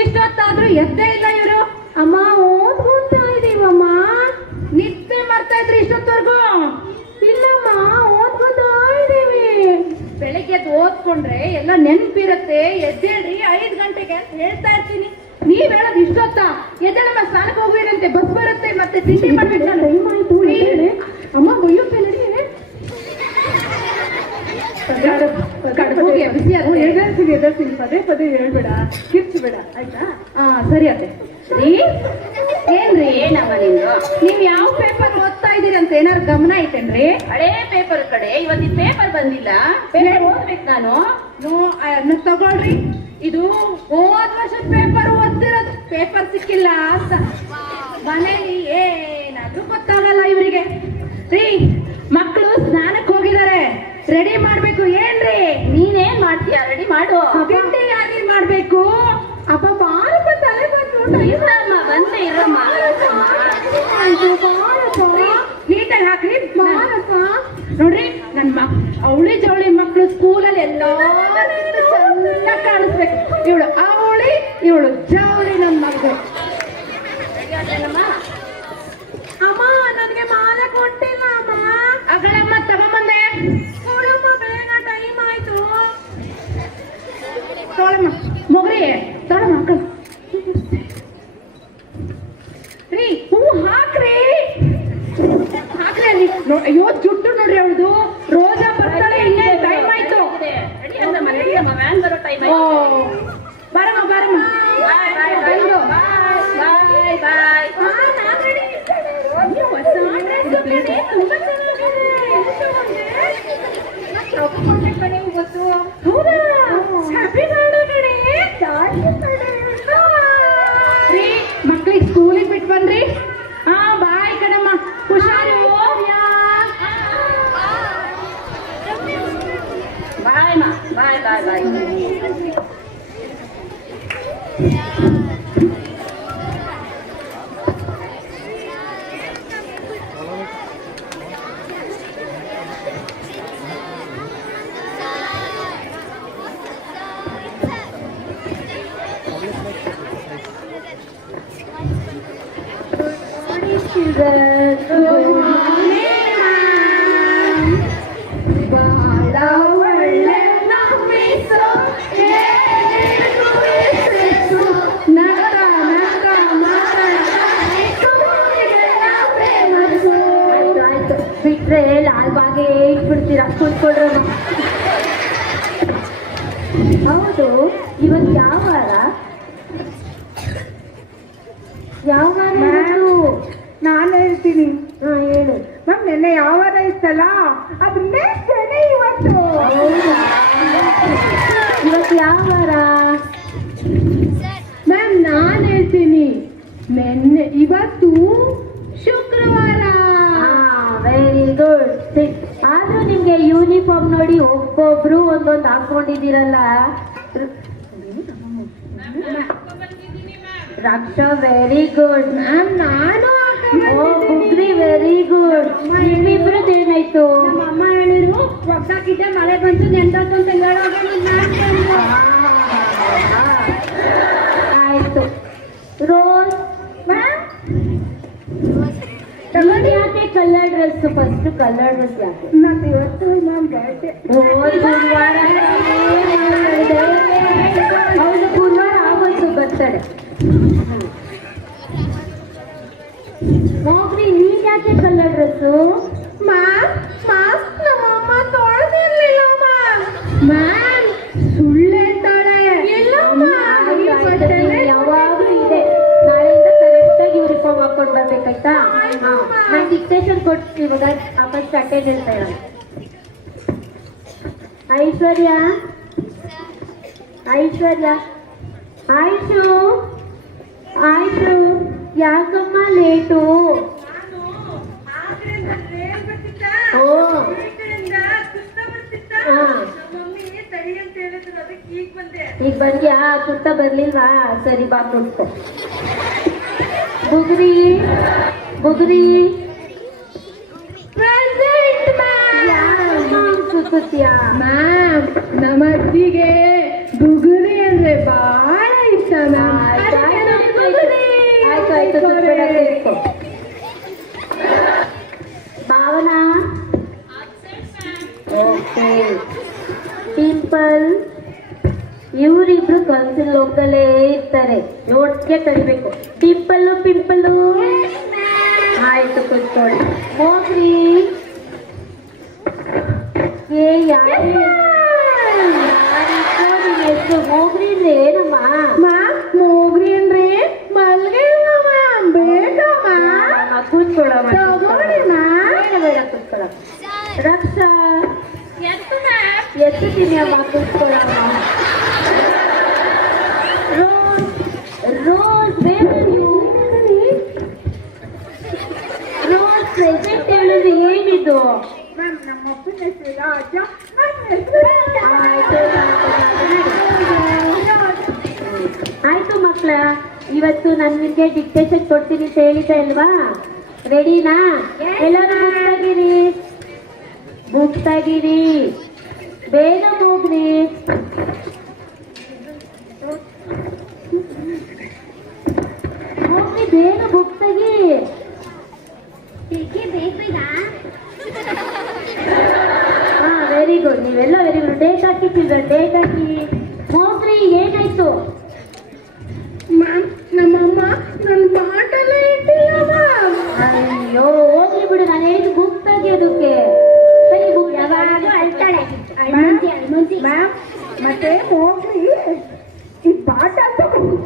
ಇಷ್ಟೊತ್ತಾದ್ರೂ ಎದ್ದೇ ಇಲ್ಲ ಇವರು. ಅಮ್ಮ ಓದ್ಕೊಂತಾ ಇದೀವಮ್ಮ. ನಿದ್ದೆ ಮಾಡ್ತಾ ಇದ್ರಿ ಇಷ್ಟೊತ್ತವರೆಗೂ? ಇಲ್ಲಮ್ಮ, ಓದ್ಕೊಂತಾ ಇದೀವಿ. ಬೆಳಿಗ್ಗೆ ಎದ್ದು ಓದ್ಕೊಂಡ್ರೆ ಎಲ್ಲ ನೆನಪಿರತ್ತೆ. ಎದ್ದೇಳ್ರಿ 5 ಗಂಟೆಗೆ ಅಂತ ಹೇಳ್ತಾ ಇರ್ತೀನಿ. ನೀವ್ ಹೇಳೋದು ಇಷ್ಟೊತ್ತ? ಎದ್ದೇಳಮ್ಮ, ಸ್ನಾನಕ್ಕೆ ಹೋಗ್ಬೇಕಂತೆ, ಬಸ್ ಬರುತ್ತೆ, ಮತ್ತೆ ತಿಂಡಿ ಮಾಡ್ಬೇಕು. ಟೈಮ್ ಆಯ್ತು, ಅಮ್ಮ ಬೈಯುತ್ತೆ, ನಡಿ. ಎದರ್ತೀನಿ, ಪದೇ ಪದೇ ಹೇಳ್ಬೇಡ, ಕಿರ್ಚ್ಬೇಡ, ಆಯ್ತಾ? ಸರಿ ಅತ್ತೆ. ಏನ್ರಿ ಏನಮ್ಮ ನಿಮ್ದು? ನೀವ್ ಯಾವ ಪೇಪರ್ ಓದ್ತಾ ಇದೀರಿ ಅಂತ ಏನಾರು ಗಮನ ಐತೇನ್ರಿ? ಹಳೇ ಪೇಪರ್ ಕಡೆ ಇವತ್ತಿನ ಪೇಪರ್ ಬಂದಿಲ್ಲ, ಓದ್ಬೇಕು ನಾನು. ತಗೊಳ್ರಿ. ಇದು ಹೋದ ವರ್ಷದ ಪೇಪರ್ ಓದ್ತಿರೋದು, ಪೇಪರ್ ಸಿಕ್ಕಿಲ್ಲ ಅಂತ ಮನೇಲಿ ಏನಾದ್ರೂ ಗೊತ್ತಾಗಲ್ಲ ಇವರಿಗೆ. ರೀ, ಮಕ್ಕಳು ಸ್ನಾನಕ್ಕೆ ಹೋಗಿದ್ದಾರೆ, ರೆಡಿ ಮಾಡ್ಬೇಕು. ಏನ್ರಿ ನೀನೇನ್ ಮಾಡ್ತೀಯ? ರೆಡಿ ಮಾಡು. ತಿಂಡಿ ಯಾರಿಗೆ ಮಾಡ್ಬೇಕು? ಅಪ್ಪ ಬಾರಪ್ಪ, ತಲೆ ಬಂದು ಇರಮ್ಮ, ಬಂದೆ ಇರಮ್ಮ, ನೀಟಾಗಿ ಹಾಕ್ರಿ ಬಾರಪ್ಪ. ನೋಡ್ರಿ, ನನ್ನ ಅವಳಿ ಜವಳಿ ಮಕ್ಕಳು ಸ್ಕೂಲಲ್ಲಿ ಎಲ್ಲ ಚೆನ್ನಾಗಿ ಕಾಣಿಸ್ಬೇಕು. ಇವಳು ಅವಳಿ, ಇವಳು ಜವಳಿ ನಮ್ಮ ಮಗಳು. ಅಮ್ಮ, ನನಗೆ ಮಾಲೆ ಕೊಟ್ಟಿಲ್ಲ ಅಮ್ಮ. ಅಗಳಮ್ಮ ತಗೊಂಬಂದೆ. ಕೊಡಮ್ಮ, ಬೇಗ ಟೈಮ್ ಆಯ್ತು. ತೊಳಮ್ಮ ಮೊಗ್ರಿ, ತೊಳಮ್ಮ ಅಕ್ಕ. ರೀ, ಹೂ ಹಾಕ್ರಿ, ಹಾಕ್ರಿ ಅಲ್ಲಿ. ಅಯ್ಯೋ, ಜುಟ್ಟು ನೋಡ್ರಿ ಅವಳದು. ರೋಜಾ ಬರ್ತಾಳೆ, ಇನ್ನೇ ಟೈಮ್ ಆಯ್ತು. ಓ, ಬರಮ್ಮ ಬರಮ್ಮ. ಮಕ್ಳಿಗೆ ಸ್ಕೂಲಿಗೆ ಬಿಟ್ಟು ಬನ್ರಿ. ಹಾ, ಬಾಯ್ ಕಣಮ್ಮ, ಹುಷಾರು. ಬಾಯ್ ಮಾ, ಬಾಯ್ ಬಾಯ್ ಬಾಯ್. ಬಿಟ್ರೆ ಲಾಲ್ಬಾಗೆ ಇಟ್ಬಿಡ್ತೀರಾ, ಕೂತ್ಕೊಳ್ರಮ್ಮ. ಹೌದು, ಇವತ್ತು ಯಾವ ವಾರ? ಯಾವ ವಾರ? ನಾನು ಹೇಳ್ತೀನಿ. ಹಾ, ಹೇಳು ಮ್ಯಾಮ್. ನೆನ್ನೆ ಯಾವ ವಾರ ಇತ್ತಲ್ಲ, ಅದು ನೆಕ್ಸ್ಟ್ ಇವತ್ತು. ಇವತ್ತು ಯಾವ ವಾರ ಮ್ಯಾಮ್? ನಾನು ಹೇಳ್ತೀನಿ. ನೆನ್ನೆ, ಇವತ್ತು ಶುಕ್ರವಾರ. Very good. ಆದ್ರೂ ನಿಮ್ಗೆ ಯೂನಿಫಾರ್ಮ್ ನೋಡಿ ಒಬ್ಬೊಬ್ರು ಒಂದೊಂದು ಹಾಕೊಂಡಿದ್ದೀರಲ್ಲ. ರಕ್ಷಾ, ವೆರಿ ಗುಡ್ ಮ್ಯಾಮ್. ನಾನು ಬುಗ್ರಿ, ವೆರಿ ಗುಡ್. ನಿಮ್ಮಿಬ್ರದ್ದು ಏನಾಯ್ತು? ನಮ್ಮ ಅಮ್ಮ ಹೇಳಿದ್ರು, ಒಗ್ಸಾಕಿದ್ದೆ, ಮಳೆ ಬಂತು, ನೆಂಟು ಅಂತ ಹೇಳೋದು. ಆಯ್ತು. ರೋಸ್ ಮ್ಯಾಮ್, ಯಾಕೆ colour dress? First colour dress ಯಾಕೆ? ನಾನು ಇವತ್ತು ಮ್ಯಾಮ್ ಬರ್ಡೇ. ಗುರುವಾರ. ಹೌದು, ಗುರುವಾರ ಆಗೋಯ್ತು ಬರ್ತಡೆ. ಹೋಗ್ರಿ, ನೀನ್ ಯಾಕೆ ಕಲರ್ ಡ್ರೆಸ್ಸು? ಮ್ಯಾಮ್, ನಮ್ಮಮ್ಮ ತೊಳೆದಿರ್ಲಿಲ್ಲ ಮ್ಯಾಮ್. ಸುಳ್ಳು ಹೇಳ್ತಾಳೆ. ಯಾವಾಗ್ಲೂ ಇದೆ. ನಾಳೆಯಿಂದ ಕರೆಕ್ಟಾಗಿ ಯೂನಿಫಾರ್ಮ್ ಹಾಕೊಂಡು ಬರ್ಬೇಕಾಯ್ತಾ? ನಾನು ಡಿಕ್ಟೇಷನ್ ಕೊಡ್ತೀನಿ, ಇವಾಗ ಫಸ್ಟ್ ಅಟೆಂಡೆನ್ಸ್ ಹೇಳೋಣ. ಐಶ್ವರ್ಯ, ಆಯ್ತು. ಯಾಕಮ್ಮ ಲೇಟು? ಓ, ಈಗ ಬಂದ್ಯಾ? ಕುತ್ತ ಬರ್ಲಿಲ್ವಾ? ಸರಿ, ಬಾ ಕೊಡ್ಕೊ. ಬುಗ್ರಿ ಮ್ಯಾಮ್. ನಮ್ಮ ಅಜ್ಜಿಗೆ ಬುಗುರಿ ಅಂದ್ರೆ ಬಹಳ ಇಷ್ಟ ಮ್ಯಾಮ್. ಆಯ್ತು. ಭಾವನಾ, ಓಕೆ. ಟಿಂಪಲ್, ಇವರಿಬ್ರು ಕನ್ಸಿಲ್ ಲೋಕದಲ್ಲೇ ಇರ್ತಾರೆ, ನೋಡ್ಗೆ ಕರಿಬೇಕು. ಟಿಂಪಲ್ಲು, ಪಿಂಪಲ್ಲು. ಆಯ್ತು, ಕೂತ್ಕೊಳ್ಳಿ. ಹೋಗ್ರಿ. ಹೋಗ್ರಿ ಅಂದ್ರೆ ಏನಮ್ಮ? ಹೋಗ್ರಿ ಅಂದ್ರೆ ಮಲ್ಗೆ ಬೇಡ. ಕೂತ್ಕೊಳ್ಳಮ್ಮ, ಬೇಡ ಕೂತ್ಕೊಳ್ಳಮ್ಮ. ರಕ್ಷಾ, ಎತ್ತೀನಿ ಅಮ್ಮ, ಕೂತ್ಕೊಳ್ಳಮ್ಮ. ಅಪ್ಪನ ಹೆಸರು ರಾಜ, ನನ್ನ ಹೆಸರು ಆಯ್ತು ಮಕ್ಕಳ, ಇವತ್ತು ನನಗೆ ಡಿಕ್ಟೇಷನ್ ಕೊಡ್ತೀನಿ ಅಂತ ಹೇಳಿದ್ದೆ ಅಲ್ವಾ? ರೆಡಿನಾ? ಎಲ್ಲರೂ ಬುಕ್ ತೆಗೀರಿ, ಬೇಗ ಹೋಗ್ರಿ. ಹೋಗ್ರಿ ಬೇಗ ಬುಕ್ ತೆಗಿ. ಹಾ, ವೆರಿ ಗುಡ್, ನೀವೆಲ್ಲ ವೆರಿ ಗುಡ್. ಡೇಟ್ ಹಾಕಿ ಚಿಲ್ಡ್ರನ್, ಡೇಟ್ ಹಾಕಿ. ಹೋಗ್ರಿ, ಏನಾಯ್ತು? ಮ್ಯಾಮ್, ನಮ್ಮಮ್ಮ ನನ್ನ ಬಾಟಲ್ಲ ಇಟ್ಟಿಲ್ಲ ಮ್ಯಾಮ್. ಅಯ್ಯೋ, ಹೋಗ್ಲಿ ಬಿಡು, ನಾನು ಹೇಳಿದ್ದು ಬುಕ್ ತೆಗಿಯೋದಕ್ಕೆ. ಸರಿ, ಬುಕ್ ಯಾವಾಗಲೂ ಅಳ್ತಾಳೆ. ಮ್ಯಾಮ್, ಮತ್ತೆ ಹೋಗ್ರಿ ಈ ಬಾಟಲ್ ತಗೊಂಡು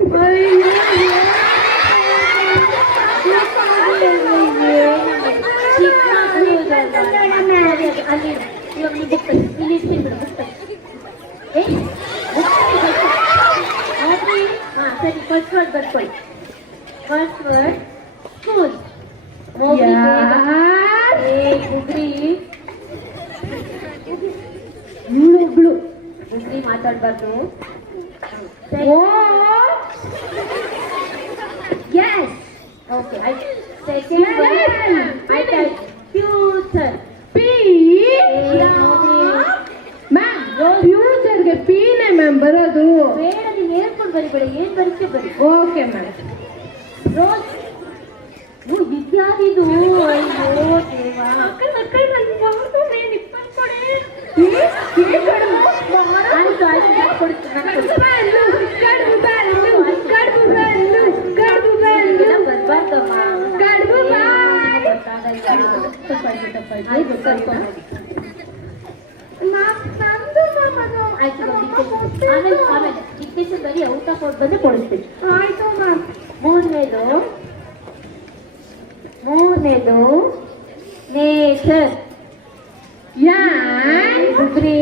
ಸರಿ, ಫಸ್ಟ್ ವರ್ಡ್ ಬರ್ಕೊಳ್ಳಿ. First word school. ಗುಗ್ರಿ ಇನ್ನೊಬ್ಳು ಗುಗ್ರಿ ಮಾತಾಡ್ಬಾರ್ದು. Yes, okay. Second word future. ಫ್ಯೂಚರ್ಗೆ ಪೀನೆ ಮ್ಯಾಮ್ ಬರೋದು. ಬೇಡ, ನೀವು ಹೇಳ್ಕೊಂಡು ಬರಿಬೇಡಿ, ಏನ್ ಬರೀತೆ ಬರಿ. Okay ma'am. ರೋಸ್. ಇದ್ಯಾರಿದು? ಅಯ್ಯೋ ದೇವಾ. ಆಯ್ತು ಆಯ್ತು, ಕೊಡ್ತೀನಿ. ಬರ್ಬಾರ್ದಮ್ಮ. ಆಮೇಲೆ ಡಿಕ್ಟೇಷನ್ ಬರೀ ಔಟ್ ಆಫ್ ಔಟ್ ಬಂದ್ರೆ ಕೊಡಿಸ್ತೀನಿ. ಆಯ್ತು ಮ್ಯಾಮ್. ಮೂರನೇದು ನೇಚರ್. ಗುಗ್ರಿ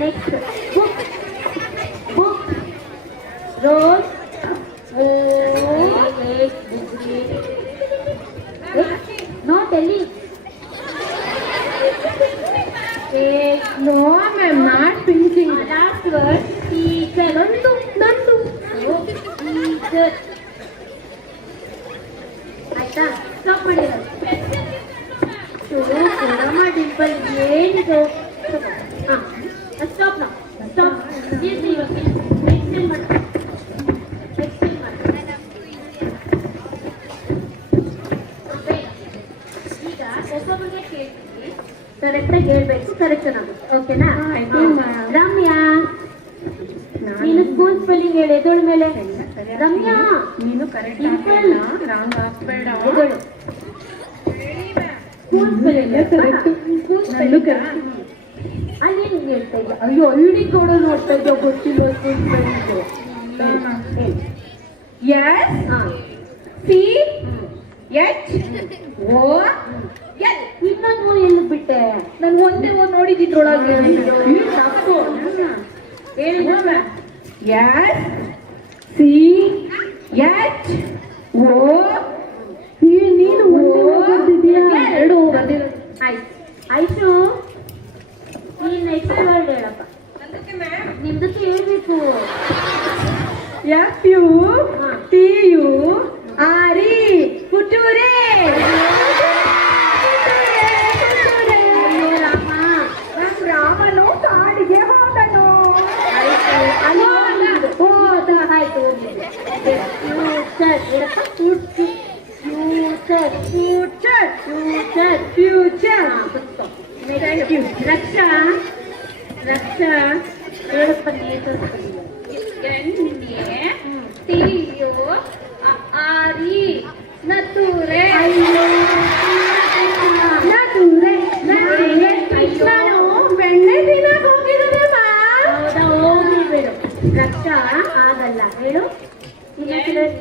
ನೆಕ್ಸ್ಟ್ ಬುಕ್. ರೋಸ್. ನೋ ಟೆಲ್ಲಿ. No ma'am, not thinking. Last word teacher. ನಂದು ಟೀಚರ್. ಆಯ್ತಾ? ಸ್ಟಾಪ್ ಮಾಡಿರೋದು. ಡಿಂಪಲ್ ಏನಿದು? ಸ್ಟಾಪ್ ನಾ. ಸ್ಟಾಪ್. ಎಕ್ಸ್ಟೆಂಡ್ ಮಾಡಿ. ಈಗ ಒಬ್ಬೊಬ್ಬರಿಗೆ ಕೇಳ್ತೀವಿ, ಕರೆಕ್ಟಾಗಿ ಹೇಳ್ಬೇಕು, ಕರೆಕ್ಷನ್ ಆಗುತ್ತೆ. ಓಕೆನಾ? ರಮ್ಯಾ, ನೀನು ಸ್ಕೂಲ್ ಸ್ಪೆಲ್ಲಿಂಗ್ ಹೇಳಿ. ಎದೋಳ ಮೇಲೆ ರಮ್ಯಾ, ನೀನು ಕರೆಕ್ಟ್ ರಾಂಗ್ ಹಾಕ್ಬೇಡ. ಎದೋಳು ಸ್ಕೂಲ್ ಸ್ಪೆಲ್ಲಿಂಗ್ ಅಲ್ಲೇನು ಹೇಳ್ತಾ ಇದ್ದ? ಅಯ್ಯೋ, ಐಡಿ ಕೋಡ್ ನೋಡ್ತಾ ಇದ್ದ, ಗೊತ್ತಿಲ್ಲ school spelling. S C H O L. ಇನ್ನೊಂದು ಎಲ್ಲಿ ಬಿಟ್ಟೆ? ನಾನು ಒಂದೇ ನೋಡಿದ್ರೊಳಗೆ. ತಪ್ಪು ಹೇಳಿ. S C H O. ನೀನು ಎರಡು ಬರ್ದಿರೋ. ಆಯ್ತು. ಐಶು, ನೀನು ನೆಕ್ಸ್ಟ್ ವರ್ಡ್ ಹೇಳಪ್ಪ. ನಿಮ್ದಕ್ಕೆ ಹೇಳ್ಬೇಕು. F U T U R E. ಕುಟೂರೆ. ರಾಮನು ಕಾಡಿಗೆ ಹೋದನು. ಆಯ್ತು, ಫ್ಯೂಚರ್ ಹೇಳಪ್ಪ. ಫ್ಯೂಚರ್. ರಕ್ಷಾ ಹೇಳಪ್ಪ. ನೇಚರ್. ನತುರೆ. ನಾನು ಬೆಣ್ಣೆ ದಿನ ಹೋಗಿದ್ದೇನೆ. ಹೌದಾ? ಹೋಗಿ ಬಿಡು. ರಕ್ಷಾ ಆಗಲ್ಲ, ಹೇಳು. ನೇಚರ್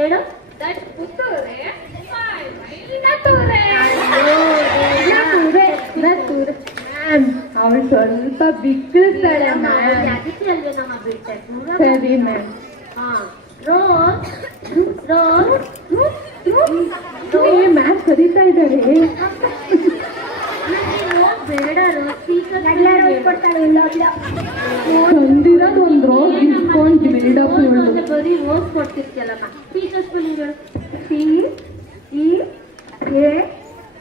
ಹೇಳು. ಮ್ಯಾಮ್ ಅವಳು ಸ್ವಲ್ಪ ಬಿಕ್ಕಳಿಸ್ತಾಳೆ ಮ್ಯಾಮ್. ಅದಕ್ಕೆ ಅಲ್ವೇ ನಮ್ಮ ಬಿಟ್ಟೆ ಸರಿ ಮ್ಯಾಮ್. ಮ್ಯಾಮ್ ಕರೀತಾ ಇದ್ದಾರೆ. ಬೇಡ ತಂದಿರೋದು ಒಂದು ರೋಸ್ ಇಟ್ಕೊಂಡು ಬಿಲ್ಡಪ್ ಬರೀ ರೋಸ್ ಕೊಡ್ತಿರ್ತಿಯಲ್ಲಮ್ಮ. ಟೀಚರ್ಸ್ ಹೇಳು.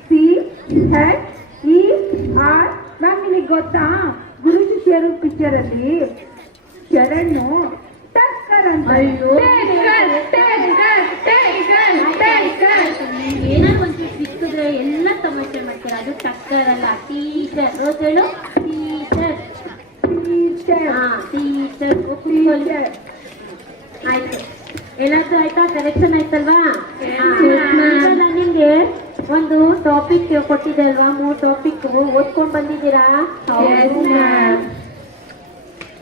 CEHER ಮ್ಯಾಮ್ ನಿಮಗೆ ಗೊತ್ತಾ ಗುರು ಶಿಷ್ಯರು ಪಿಕ್ಚರ್ ಅಲ್ಲಿ ಶರಣು ಟಕ್ಕರ್ ಅಂತ. ಏನಾದ್ರು ಒಂಚೂರು ಸಿಕ್ಕಿದ್ರೆ ಎಲ್ಲ ತಮಾಷೆ ಮಾಡ್ತಾರೆ. ಅದು ಟಕ್ಕರ್ ಅಲ್ಲ, ಟೀಚರ್. ರೋಸ್ ಹೇಳು. ಟೀಚರ್. ಆಯ್ತು, ಎಲ್ಲಾದ್ರೂ ಆಯ್ತಾ? ಕರೆಕ್ಷನ್ ಆಯ್ತಲ್ವಾ? ನಿಮ್ಗೆ ಒಂದು ಟಾಪಿಕ್ ಕೊಟ್ಟಿದೆ ಅಲ್ವಾ? 3 ಟಾಪಿಕ್ ಓದ್ಕೊಂಡ್ ಬಂದಿದ್ದೀರಾ?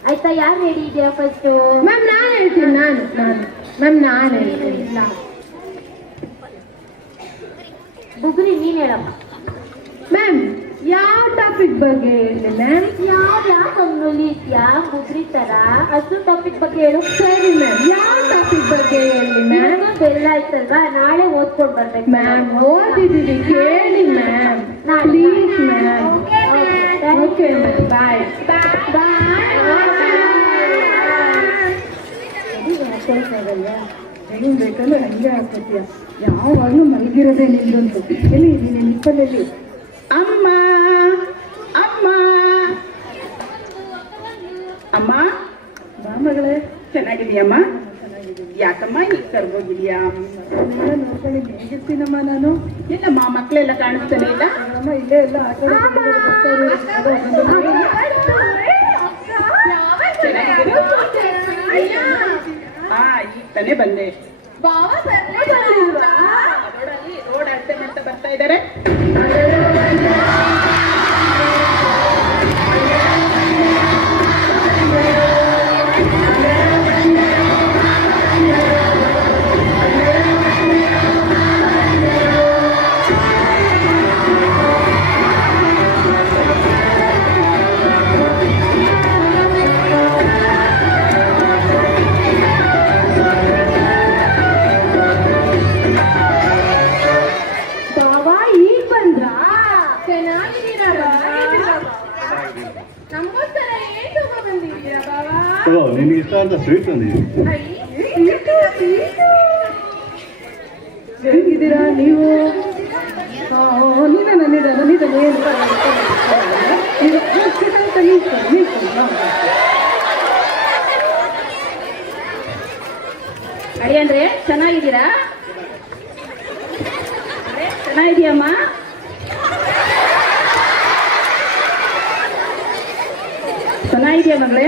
ಆಯ್ತಾ? ಯಾರು ರೆಡಿ ಇದೆಯಾ ಫಸ್ಟ್? ಮ್ಯಾಮ್ ನಾನು ಹೇಳ್ತೀನಿ. ನಾನು ಹೇಳ್ತೀನಿ. ಬುಗ್ರಿ ನೀನ್ ಹೇಳಮ್ಮ. ಮ್ಯಾಮ್ ಯಾವ ಟಾಪಿಕ್ ಬಗ್ಗೆ ಹೇಳಿ ಮ್ಯಾಮ್? ಯಾಕೆ ಅಂಗ್ನುಲಿದ್ಯಾ ಬುಗ್ರಿ ತರ? ಅಷ್ಟು ಟಾಪಿಕ್ ಬಗ್ಗೆ ಹೇಳು. ಸರಿ ಮ್ಯಾಮ್, ಯಾವ ಟಾಪಿಕ್ ಬಗ್ಗೆ ಹೇಳಿ ಮ್ಯಾಮ್? ಬೆಲ್ಲ ಆಯ್ತಲ್ವಾ, ನಾಳೆ ಓದ್ಕೊಂಡ್ ಬರ್ಬೇಕು. ಮ್ಯಾಮ್ ಓದಿದ್ದೀವಿ, ಕೇಳಿ ma'am please ma'am. Okay ma'am, bye. ಹೆಂಗ್ ಬೇಕಂದ್ರೆ ಹಂಗೆ ಹಾಕೋತೀಯ. ಯಾವಾಗಲೂ ಮಲಗಿರೋದೇ ನಿಂದಂತು. ಎಲ್ಲಿ ಇದ್ದೀನಿ ನಿಪ್ಪಲಲ್ಲಿ? ಅಮ್ಮ ಅಮ್ಮ ಅಮ್ಮ. ಬಾ ಮಗಳೇ. ಚೆನ್ನಾಗಿದೆಯಮ್ಮ? ಯಾಕಮ್ಮ ಈಗ ಕರ್ಗೋಗಿದ್ಯಾ? ನೋಡ್ಕೊಂಡಿದ್ದು ಹೇಗಿರ್ತೀನಮ್ಮ ನಾನು? ಇಲ್ಲಮ್ಮ, ಮಕ್ಕಳೆಲ್ಲ ಕಾಣಿಸ್ತಾನೆ ಇಲ್ಲ. ಅಮ್ಮ ಇಲ್ಲೇ ಎಲ್ಲ ಆಟ ಹಾ, ಈಗ ತಾನೇ ಬಂದೆ. ರೋಡ್ ಅಳತೆ ಮಾಡ್ತಾ ಬರ್ತಾ ಇದ್ದಾರೆ. ನಿನಗೆ ಇಷ್ಟ ಅಂತ ಸ್ವೀಟ್ ತಂದಿದ್ದೀವಿ. ಹೇಗಿದ್ದೀರಾ ನೀವು? ಅಡಿ ಅಂದ್ರೆ ಚೆನ್ನಾಗಿದ್ದೀರಾ? ಚೆನ್ನಾಗಿದೆಯಮ್ಮ? ಚೆನ್ನಾಗಿದೆಯಾ ಮಗಳೇ?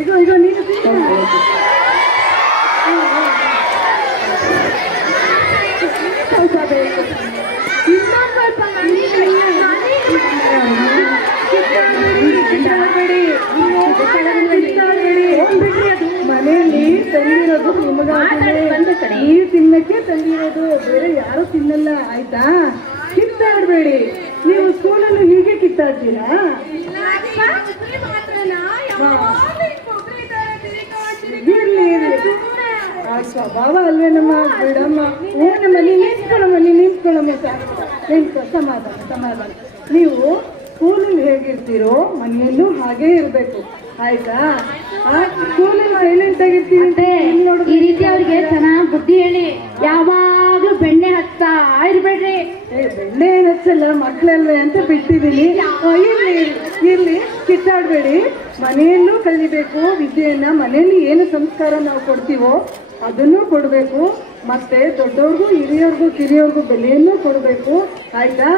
ಈಗ ನೀನು ಸ್ವಲ್ಪ ಬೇಕು. ಮನೆಯಲ್ಲಿ ತಂದಿರೋದು ನಿಮಗಾದ್ರೆ ಈ ತಿನ್ನಕ್ಕೆ ತಂದಿರೋದು, ಬೇರೆ ಯಾರು ತಿನ್ನಲ್ಲ ಆಯ್ತಾ? ಕಿತ್ತಾಡ್ಬೇಡಿ. ನೀವು ಸ್ಕೂಲಲ್ಲಿ ಹೀಗೆ ಕಿತ್ತಾಡ್ತೀರಾ? ಇರ್ಲಿ ಆ ಸ್ವಭಾವ ಅಲ್ವೇನಮ್ಮ? ಬಿಡಮ್ಮ. ಏನಮ್ಮ ನಿಂತ್ಕೊಳ್ಳಮ್ಮ ಸಮಾಧಾನ. ನೀವು ಸ್ಕೂಲಲ್ಲಿ ಹೇಗಿರ್ತೀರೋ ಮನೆಯಲ್ಲೂ ಹಾಗೇ ಇರ್ಬೇಕು, ಆಯ್ತಾ? ಸ್ಕೂಲಲ್ಲಿ ಸೈಲೆಂಟ್ ಆಗಿರ್ತೀವಿ. ಈ ರೀತಿ ಅವ್ರಿಗೆ ಚೆನ್ನಾಗಿ ಬುದ್ಧಿ ಹೇಳಿ. ಯಾವಾಗ್ಲೂ ಬೆಣ್ಣೆ ಹಚ್ತಾ ಇರ್ಬೇಡ್ರಿ. ಬೆಣ್ಣೆ ಏನು ಹಚ್ಚಲ್ಲ, ಮಕ್ಕಳಲ್ವೇ ಅಂತ ಬಿಟ್ಟಿದ್ದೀನಿ. ಇರ್ಲಿ ಕಿತ್ತಾಡ್ಬೇಡಿ. ಮನೆಯಲ್ಲೂ ಕಲಿಬೇಕು ವಿದ್ಯೆಯನ್ನ. ಮನೆಯಲ್ಲಿ ಏನು ಸಂಸ್ಕಾರ ನಾವು ಕೊಡ್ತೀವೋ ಅದನ್ನು ಕೊಡಬೇಕು. ಮತ್ತೆ ದೊಡ್ಡವ್ರಿಗೂ ಹಿರಿಯವ್ರಿಗೂ ಕಿರಿಯವ್ರಿಗೂ ಬೆಲೆಯನ್ನು ಕೊಡಬೇಕು, ಆಯ್ತಾ?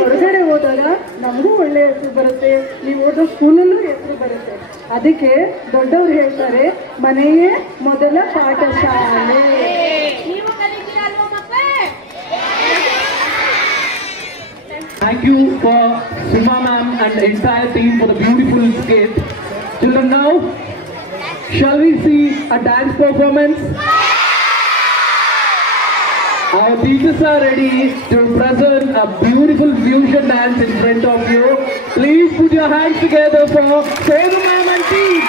ಹೊರಗಡೆ ಹೋದಾಗ ನಮಗೂ ಒಳ್ಳೆ ಹೆಸರು ಬರುತ್ತೆ, ನೀವು ಓದೋ ಸ್ಕೂಲಲ್ಲೂ ಹೆಸರು ಬರುತ್ತೆ. ಅದಕ್ಕೆ ದೊಡ್ಡವ್ರು ಹೇಳ್ತಾರೆ, ಮನೆಯೇ ಮೊದಲ ಪಾಠಶಾಲೆ. Thank you for Sima ma'am and the entire team for the beautiful skit. Children, now shall we see a dance performance? Our teachers are ready to present a beautiful fusion dance in front of you. Please put your hands together for Save the Ma'am and team.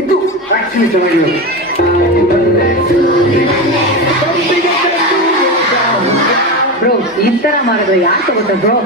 ಇದು actually ಚೆನ್ನಾಗಿರೋದು. Bro ಈ ತರ ಮಾಡಿದ್ರೆ ಯಾಕೆ ತಗೋತ bro?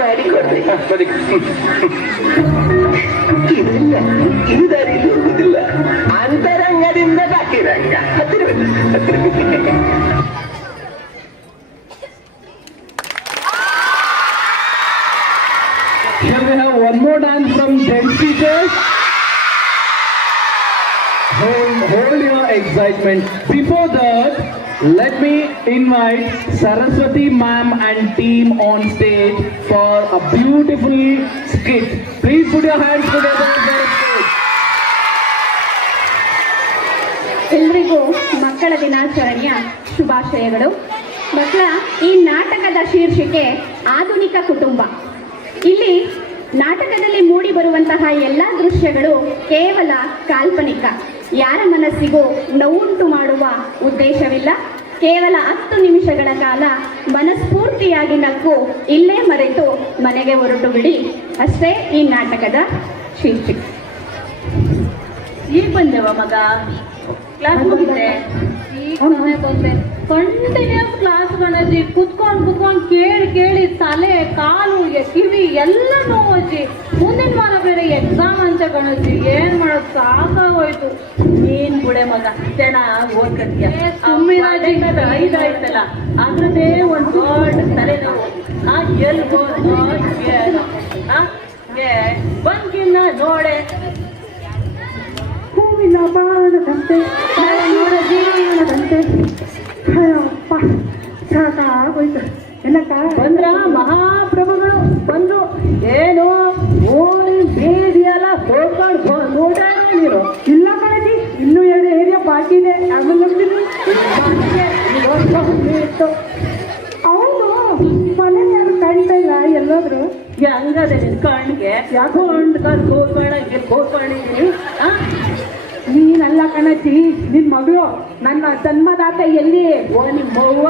ದಾರಿ ಮಾಡಿಕೊಡ್ರಿ. ಇದೆಲ್ಲ ಈ ದಾರಿಯಲ್ಲಿ ಹೋಗುದಿಲ್ಲ, ಅಂತರಂಗದಿಂದ ಬಾಕಿರಂಗ. ಹತ್ತಿರ Here we have one more dance from dance teachers. Hold your excitement. Before that, let me invite Saraswati ma'am and team on stage for a beautiful skit. Please put your hands together for the stage. ಎಲ್ರಿಗೂ ಮಕ್ಕಳ ದಿನಾಚರಣೆಯ ಶುಭಾಶಯಗಳು. ಮಕ್ಕಳ, ಈ ನಾಟಕದ ಶೀರ್ಷಿಕೆ ಆಧುನಿಕ ಕುಟುಂಬ. ಇಲ್ಲಿ ನಾಟಕದಲ್ಲಿ ಮೂಡಿ ಬರುವಂತಹ ಎಲ್ಲ ದೃಶ್ಯಗಳು ಕೇವಲ ಕಾಲ್ಪನಿಕ. ಯಾರ ಮನಸ್ಸಿಗೂ ನೋವುಂಟು ಮಾಡುವ ಉದ್ದೇಶವಿಲ್ಲ. ಕೇವಲ 10 ನಿಮಿಷಗಳ ಕಾಲ ಮನಸ್ಫೂರ್ತಿಯಾಗಿ ನಕ್ಕು ಇಲ್ಲೇ ಮರೆತು ಮನೆಗೆ ಹೊರಟು ಬಿಡಿ ಅಷ್ಟೇ ಈ ನಾಟಕದ ಶೀರ್ಷಿಕೆ. ಈಗ ಬಂದೇವ ಮಗ? ಕ್ಲಾಸ್ ಮುಗಿದ್ರೆ ಈಗ ಬಂದೆ. ಕಂಟಿನ್ಯೂಸ್ ಕ್ಲಾಸ್ ಗಣಜಿ, ಕುತ್ಕೊಂಡು ಕೇಳಿ ತಲೆ ಕಾಲು ಕಿವಿ ಎಲ್ಲ ನೋವಜ್ಜಿ. ಮುಂದಿನ ವಾರ ಬೇರೆ ಎಕ್ಸಾಮ್ ಅಂತ ಗಣಜಿ, ಏನ್ ಮಾಡೋದು ಸಾಕಾಗೋಯ್ತು. ನೀನ್ ಬಿಡೆ ಮಗ, ಚೆನ್ನಾಗಿ ಓದ್ಕತ್ಯ. ಐದಾಯ್ತಲ್ಲ ಅದ್ರದ್ದೇ ಒಂದು ದೊಡ್ಡ ತಲೆ ನೋವು. ಎಲ್ಗೋ ಏನು ಬಂದ್ಕಿನ್ನ ನೋಡೆ ಹೂವಿನ ಬಾಣದಂತೆ ನೋಡ ಜೀವನದಂತೆ. ಅಯ್ಯಪ್ಪ ಸಾಕಾಗೋಯ್ತು. ಏನಕ್ಕ ಬಂದ್ರ ಮಹಾಪ್ರಭುಗಳು ಬಂದ್ರು. ಏನು ಓಣಿ ಬೀದಿಯೆಲ್ಲ ಹೋಗ್ಕೊಂಡು ನೋಡ ನೀರು. ಇಲ್ಲ ಕಣಜಿ, ಇನ್ನೂ 2 ಏರಿಯಾ ಬಾಕಿದೆ. ಆಮೇಲೆ ಹೌದು, ಮನೆ ಯಾರು ಕಾಣ್ತಾ ಇಲ್ಲ, ಎಲ್ಲೋದ್ರು? ಹೆಂಗದೆ ನಿನ್ ಕಣ್ಣಿಗೆ? ಯಾಕೊಂಡು ಕೂತ್ಕೊಂಡಿದ್ದೀನಿ. ನೀನಲ್ಲ ಕಣಜಿ, ನಿನ್ ಮಗಳು. ನನ್ನ ಜನ್ಮದಾತ ಎಲ್ಲಿ? ಓ ನಿಮ್ಮವ್ವ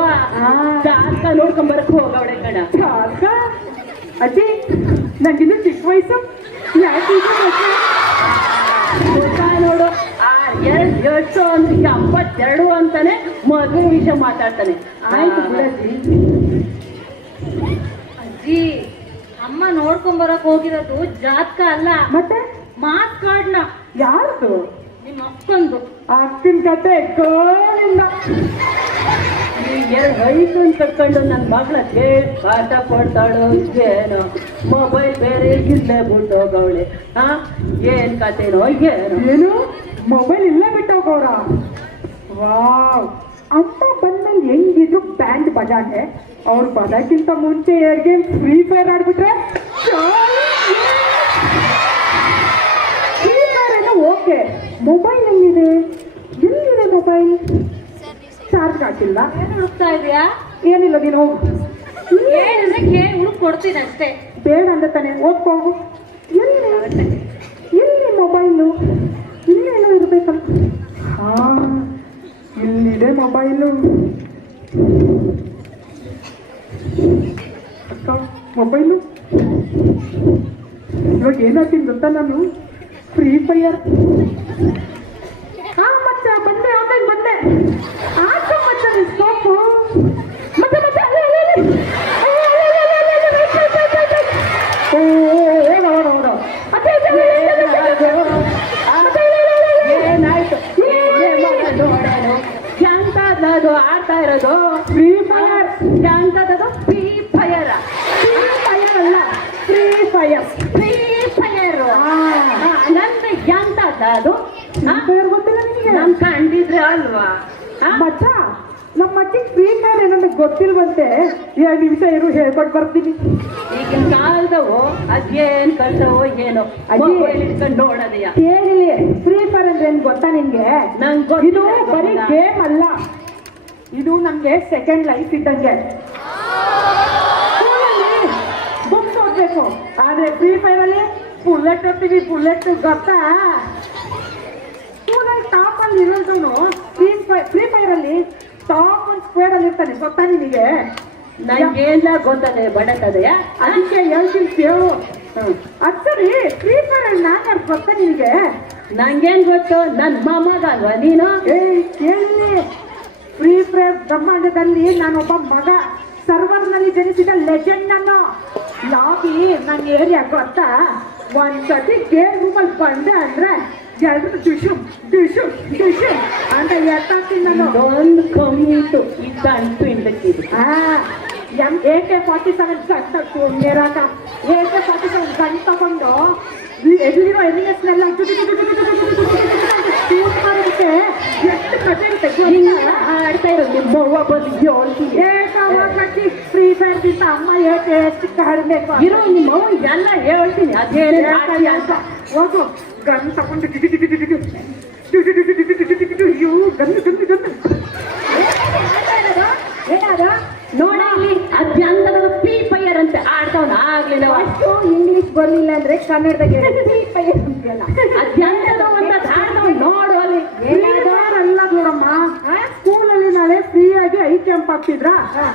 ಜಾತ ನೋಡ್ಕೊಂಬರಕ್ ಹೋಗವಳೆ ಕಣ. ಸಾಕ ಅಜ್ಜಿ, ನಂಗಿನ್ನು ಚಿಕ್ಕ ವಯಸ್ಸು. ಯಾಕೆ ನೋಡು, 72 ಅಂತಾನೆ ಮದುವೆ ವಿಷಯ ಮಾತಾಡ್ತಾನೆ. ಆಯ್ತು ಬಿಡಜ್ಜಿ. ಅಜ್ಜಿ, ಅಮ್ಮ ನೋಡ್ಕೊಂಬರಕ್ ಹೋಗಿರೋದು ಜಾತಕ ಅಲ್ಲ, ಮತ್ತೆ ಮಾರ್ಕ್ಸ್ ಕಾರ್ಡ್ನ. ಯಾರ್ದು? ನಿಮ್ಮ ಅಕ್ಕಂದು. ಅಕ್ಕನ ಕತೆ ಗೋಳಿಂದ. ಎರಡು ಐಕನ್ ಕಟ್ಕೊಂಡು ನನ್ನ ಮಗಳ ಪಾಠ ಕೊಡ್ತಾಳು. ಏನು ಮೊಬೈಲ್ ಬೇರೆ ಇಲ್ಲೇ ಬಿಟ್ಟು ಹೋಗವಳೆ. ಏನ್ ಕತೆನೋ ಏನು. ಏನು ಮೊಬೈಲ್ ಇಲ್ಲೇ ಬಿಟ್ಟು ಹೋಗೋರ? ವಾವ್, ಅಮ್ಮ ಬಂದ್ಮೇಲೆ ಹೆಂಗಿದ್ರು ಬ್ಯಾಂಡ್ ಬಜಾನೆ. ಅವ್ರು ಬರೋಕ್ಕಿಂತ ಮುಂಚೆ 2 ಗೇಮ್ ಫ್ರೀ ಫೈರ್ ಆಡ್ಬಿಟ್ರೆ ಫ್ರೀ ಫೈರ್ ಎಲ್ಲ ಓಕೆ. ಮೊಬೈಲ್ ಎಲ್ಲಿದೆ? ಮೊಬೈಲ್ ಚಾರ್ಜ್ ಹಾಕಿಲ್ಲ. ಏನು ಹುಡುಕ್ತಾ ಇದೆಯಾ? ಏನಿಲ್ಲ, ನೀನು ಹೋಗು. ಹುಡುಕ್ ಕೊಡ್ತೀನಿ ಅಷ್ಟೇ. ಬೇಡ ಅಂದ ತಾನೆ, ಓದ್ಕೋಗು. ಎಲ್ಲಿ ಮೊಬೈಲು? ಇಲ್ಲೇನೋ ಇರ್ಬೇಕಲ್ಲ. ಹಾ, ಇಲ್ಲಿದೆ ಮೊಬೈಲು. ಅಕ್ಕ, ಮೊಬೈಲು ಇವಾಗ ಏನಾಗ್ತೀನಿ ಗೊತ್ತಾ ನಾನು? Free fire. ಹಾ ಮತ್ತೆ ಬಂದೆ, ಆನ್ಲೈನ್ ಬಂದೆ. ಆತ ಮತ್ತೆ ಸ್ಟಾಪು ಮತ್ತೆ ಮತ್ತೆ ಏನಾಯ್ತು? ಎಂತದ್ದು ಆಡ್ತಾ ಇರೋದು? Free Fire. ಎಂತದ್ದು? Free Fire. ಫ್ರೀ ಫೈರ್ ಅಲ್ಲ, ಫ್ರೀ ಫೈರ್. ಫ್ರೀ ಫೈರ್ ನಂದು ಎಂತದ್ದು? ಫೈರ್ ಗೊತ್ತಿಲ್ಲ ನಿಮಗೆ? ನಮ್ ಕಂಡಿದ್ರೆ ಅಲ್ವಾ ಮಚ್ಚ, ನಮ್ಮ ಅಜ್ಜಿಗೆ ಫ್ರೀ ಫೈರ್ ಏನಂತ ಗೊತ್ತಿಲ್ವಂತೆ. 2 ನಿಮಿಷ ಇರು, ಹೇಳ್ಕೊಟ್ಟು ಬರ್ತೀನಿ. ಈಗಿನ ಕಾಲದವು ಅದೇನ್ ಕಳ್ಸವೋ ಏನೋ, ಇಟ್ಕೊಂಡು ನೋಡೋದಯ್ಯ. ಕೇಳಿಲಿ, ಫ್ರೀ ಫೈರ್ ಅಂದ್ರೆ ಏನ್ ಗೊತ್ತಾ ನಿನ್ಗೆ? ಇದು ಬರೀ ಗೇಮ್ ಅಲ್ಲ, ಇದು ನಮ್ಗೆ ಸೆಕೆಂಡ್ ಲೈಫ್ ಇದ್ದಂಗೆ. ಬುಕ್ಸ್ ಓದ್ಬೇಕು, ಆದ್ರೆ ಫ್ರೀ ಫೈರ್ ಅಲ್ಲಿ ಬುಲೆಟ್ ಓದ್ತೀವಿ. ಬುಲೆಟ್ ಗೊತ್ತಾ? ಸ್ಕೂಲಲ್ಲಿ ಟಾಪ್ ಅಲ್ಲಿ ಇರೋದವನು ಫ್ರೀ ಫೈರ್ ಅಲ್ಲಿ ಟಾಪ್ ಒಂದು ಸ್ಕ್ವೇರ್ ಅಲ್ಲಿ ಇರ್ತಾನೆ. ಗೊತ್ತಾ ನಿನಗೆ? ನಂಗೇನ ಗೊತ್ತದೆ ಬಡತದೆಯಾ? ಅದಕ್ಕೆ ಹೇಳ್ತೀನಿ ಕೇಳು. ಅದ್ ಸರಿ, ಫ್ರೀ ಫೈರ್ ನಾನ್ ಗೊತ್ತಾ ನಿನಗೆ? ನಂಗೇನ್ ಗೊತ್ತು? ನನ್ ಮೊಮ್ಮಗಲ್ವಾ ನೀನು? ಕೇಳಿ, ಫ್ರೀ ಫೈರ್ ಬ್ರಹ್ಮಾಂಡದಲ್ಲಿ ನಾನೊಬ್ಬ ಮಗ. ಸರ್ವರ್ನಲ್ಲಿ ಜನಿಸಿದ ಲೆಜೆಂಡ್ ನಾನು. ಲಾಬಿ ನನ್ನ ಏರಿಯಾ ಗೊತ್ತಾ? ಒಂದ್ಸತಿ ಗೇಮ್ ರೂಮಲ್ಲಿ ಬಂದೆ ಅಂದ್ರೆ ಎಲ್ರು ಡಿಶುಮ್ ಡಿಶುಮ್ ಡಿಶುಮ್ ಅಂತ ಎತ್ತಾಗ್ತೀನಿ ನಾನು. Don't come into it into AK-47 gun ತಟ್ಟು ಮೇರಾಕ AK-47 ಗನ್ ತಗೊಂಡು ಎದುರಿರೋ ಎನಿಮೀಸ್ನೆಲ್ಲ ಶೂಟ್ ಮಾಡೋದಕ್ಕೆ ಎಷ್ಟು ಕತೆ ಇರುತ್ತೆ ಆಡ್ತಾ ಇರೋದು. ನಿಮ್ಮ ಅವ್ವ ಬಂದಿದ್ಯೋ ಫ್ರೀ ಫೈರ್ ದಿವಸ ಅಮ್ಮ ಎಷ್ಟು ಕಾಡ್ಬೇಕು ಇರೋ ನಿಮ್ಮ ಅವ್ವ ಎಲ್ಲ ಹೇಳ್ತೀನಿ ಅದೇನೇ ಅಂತ ಹೋಗು ಗನ್ ತಗೊಂಡು ಅಯ್ಯೋ ಗನ್ನು ಗನ್ನು ಗನ್ನು ಏನಾದ ನೋಡ ಇಲ್ಲಿ ಅದ್ಯಾಂತದ ಫ್ರೀ ಫೈರ್ ಅಂತ ಆಡ್ತಾವನ ಆಗ್ಲಿಲ್ಲ. ಅಷ್ಟು ಇಂಗ್ಲಿಷ್ ಬರ್ಲಿಲ್ಲ ಅಂದ್ರೆ ಕನ್ನಡದಾಗ ಫ್ರೀ ಫೈರ್ ಅಂತೆಲ್ಲ ಅದ್ಯಾಂತದ ಅಂತ ಆಡ್ತಾವ್ ನೋಡು ಅಲ್ಲಿ. ಅಲ್ಲ ನೋಡಮ್ಮ, ಸ್ಕೂಲಲ್ಲಿ ನಾಳೆ ಫ್ರೀ ಆಗಿ ಐ ಕ್ಯಾಂಪ್ ಹಾಕ್ತಿದ್ರ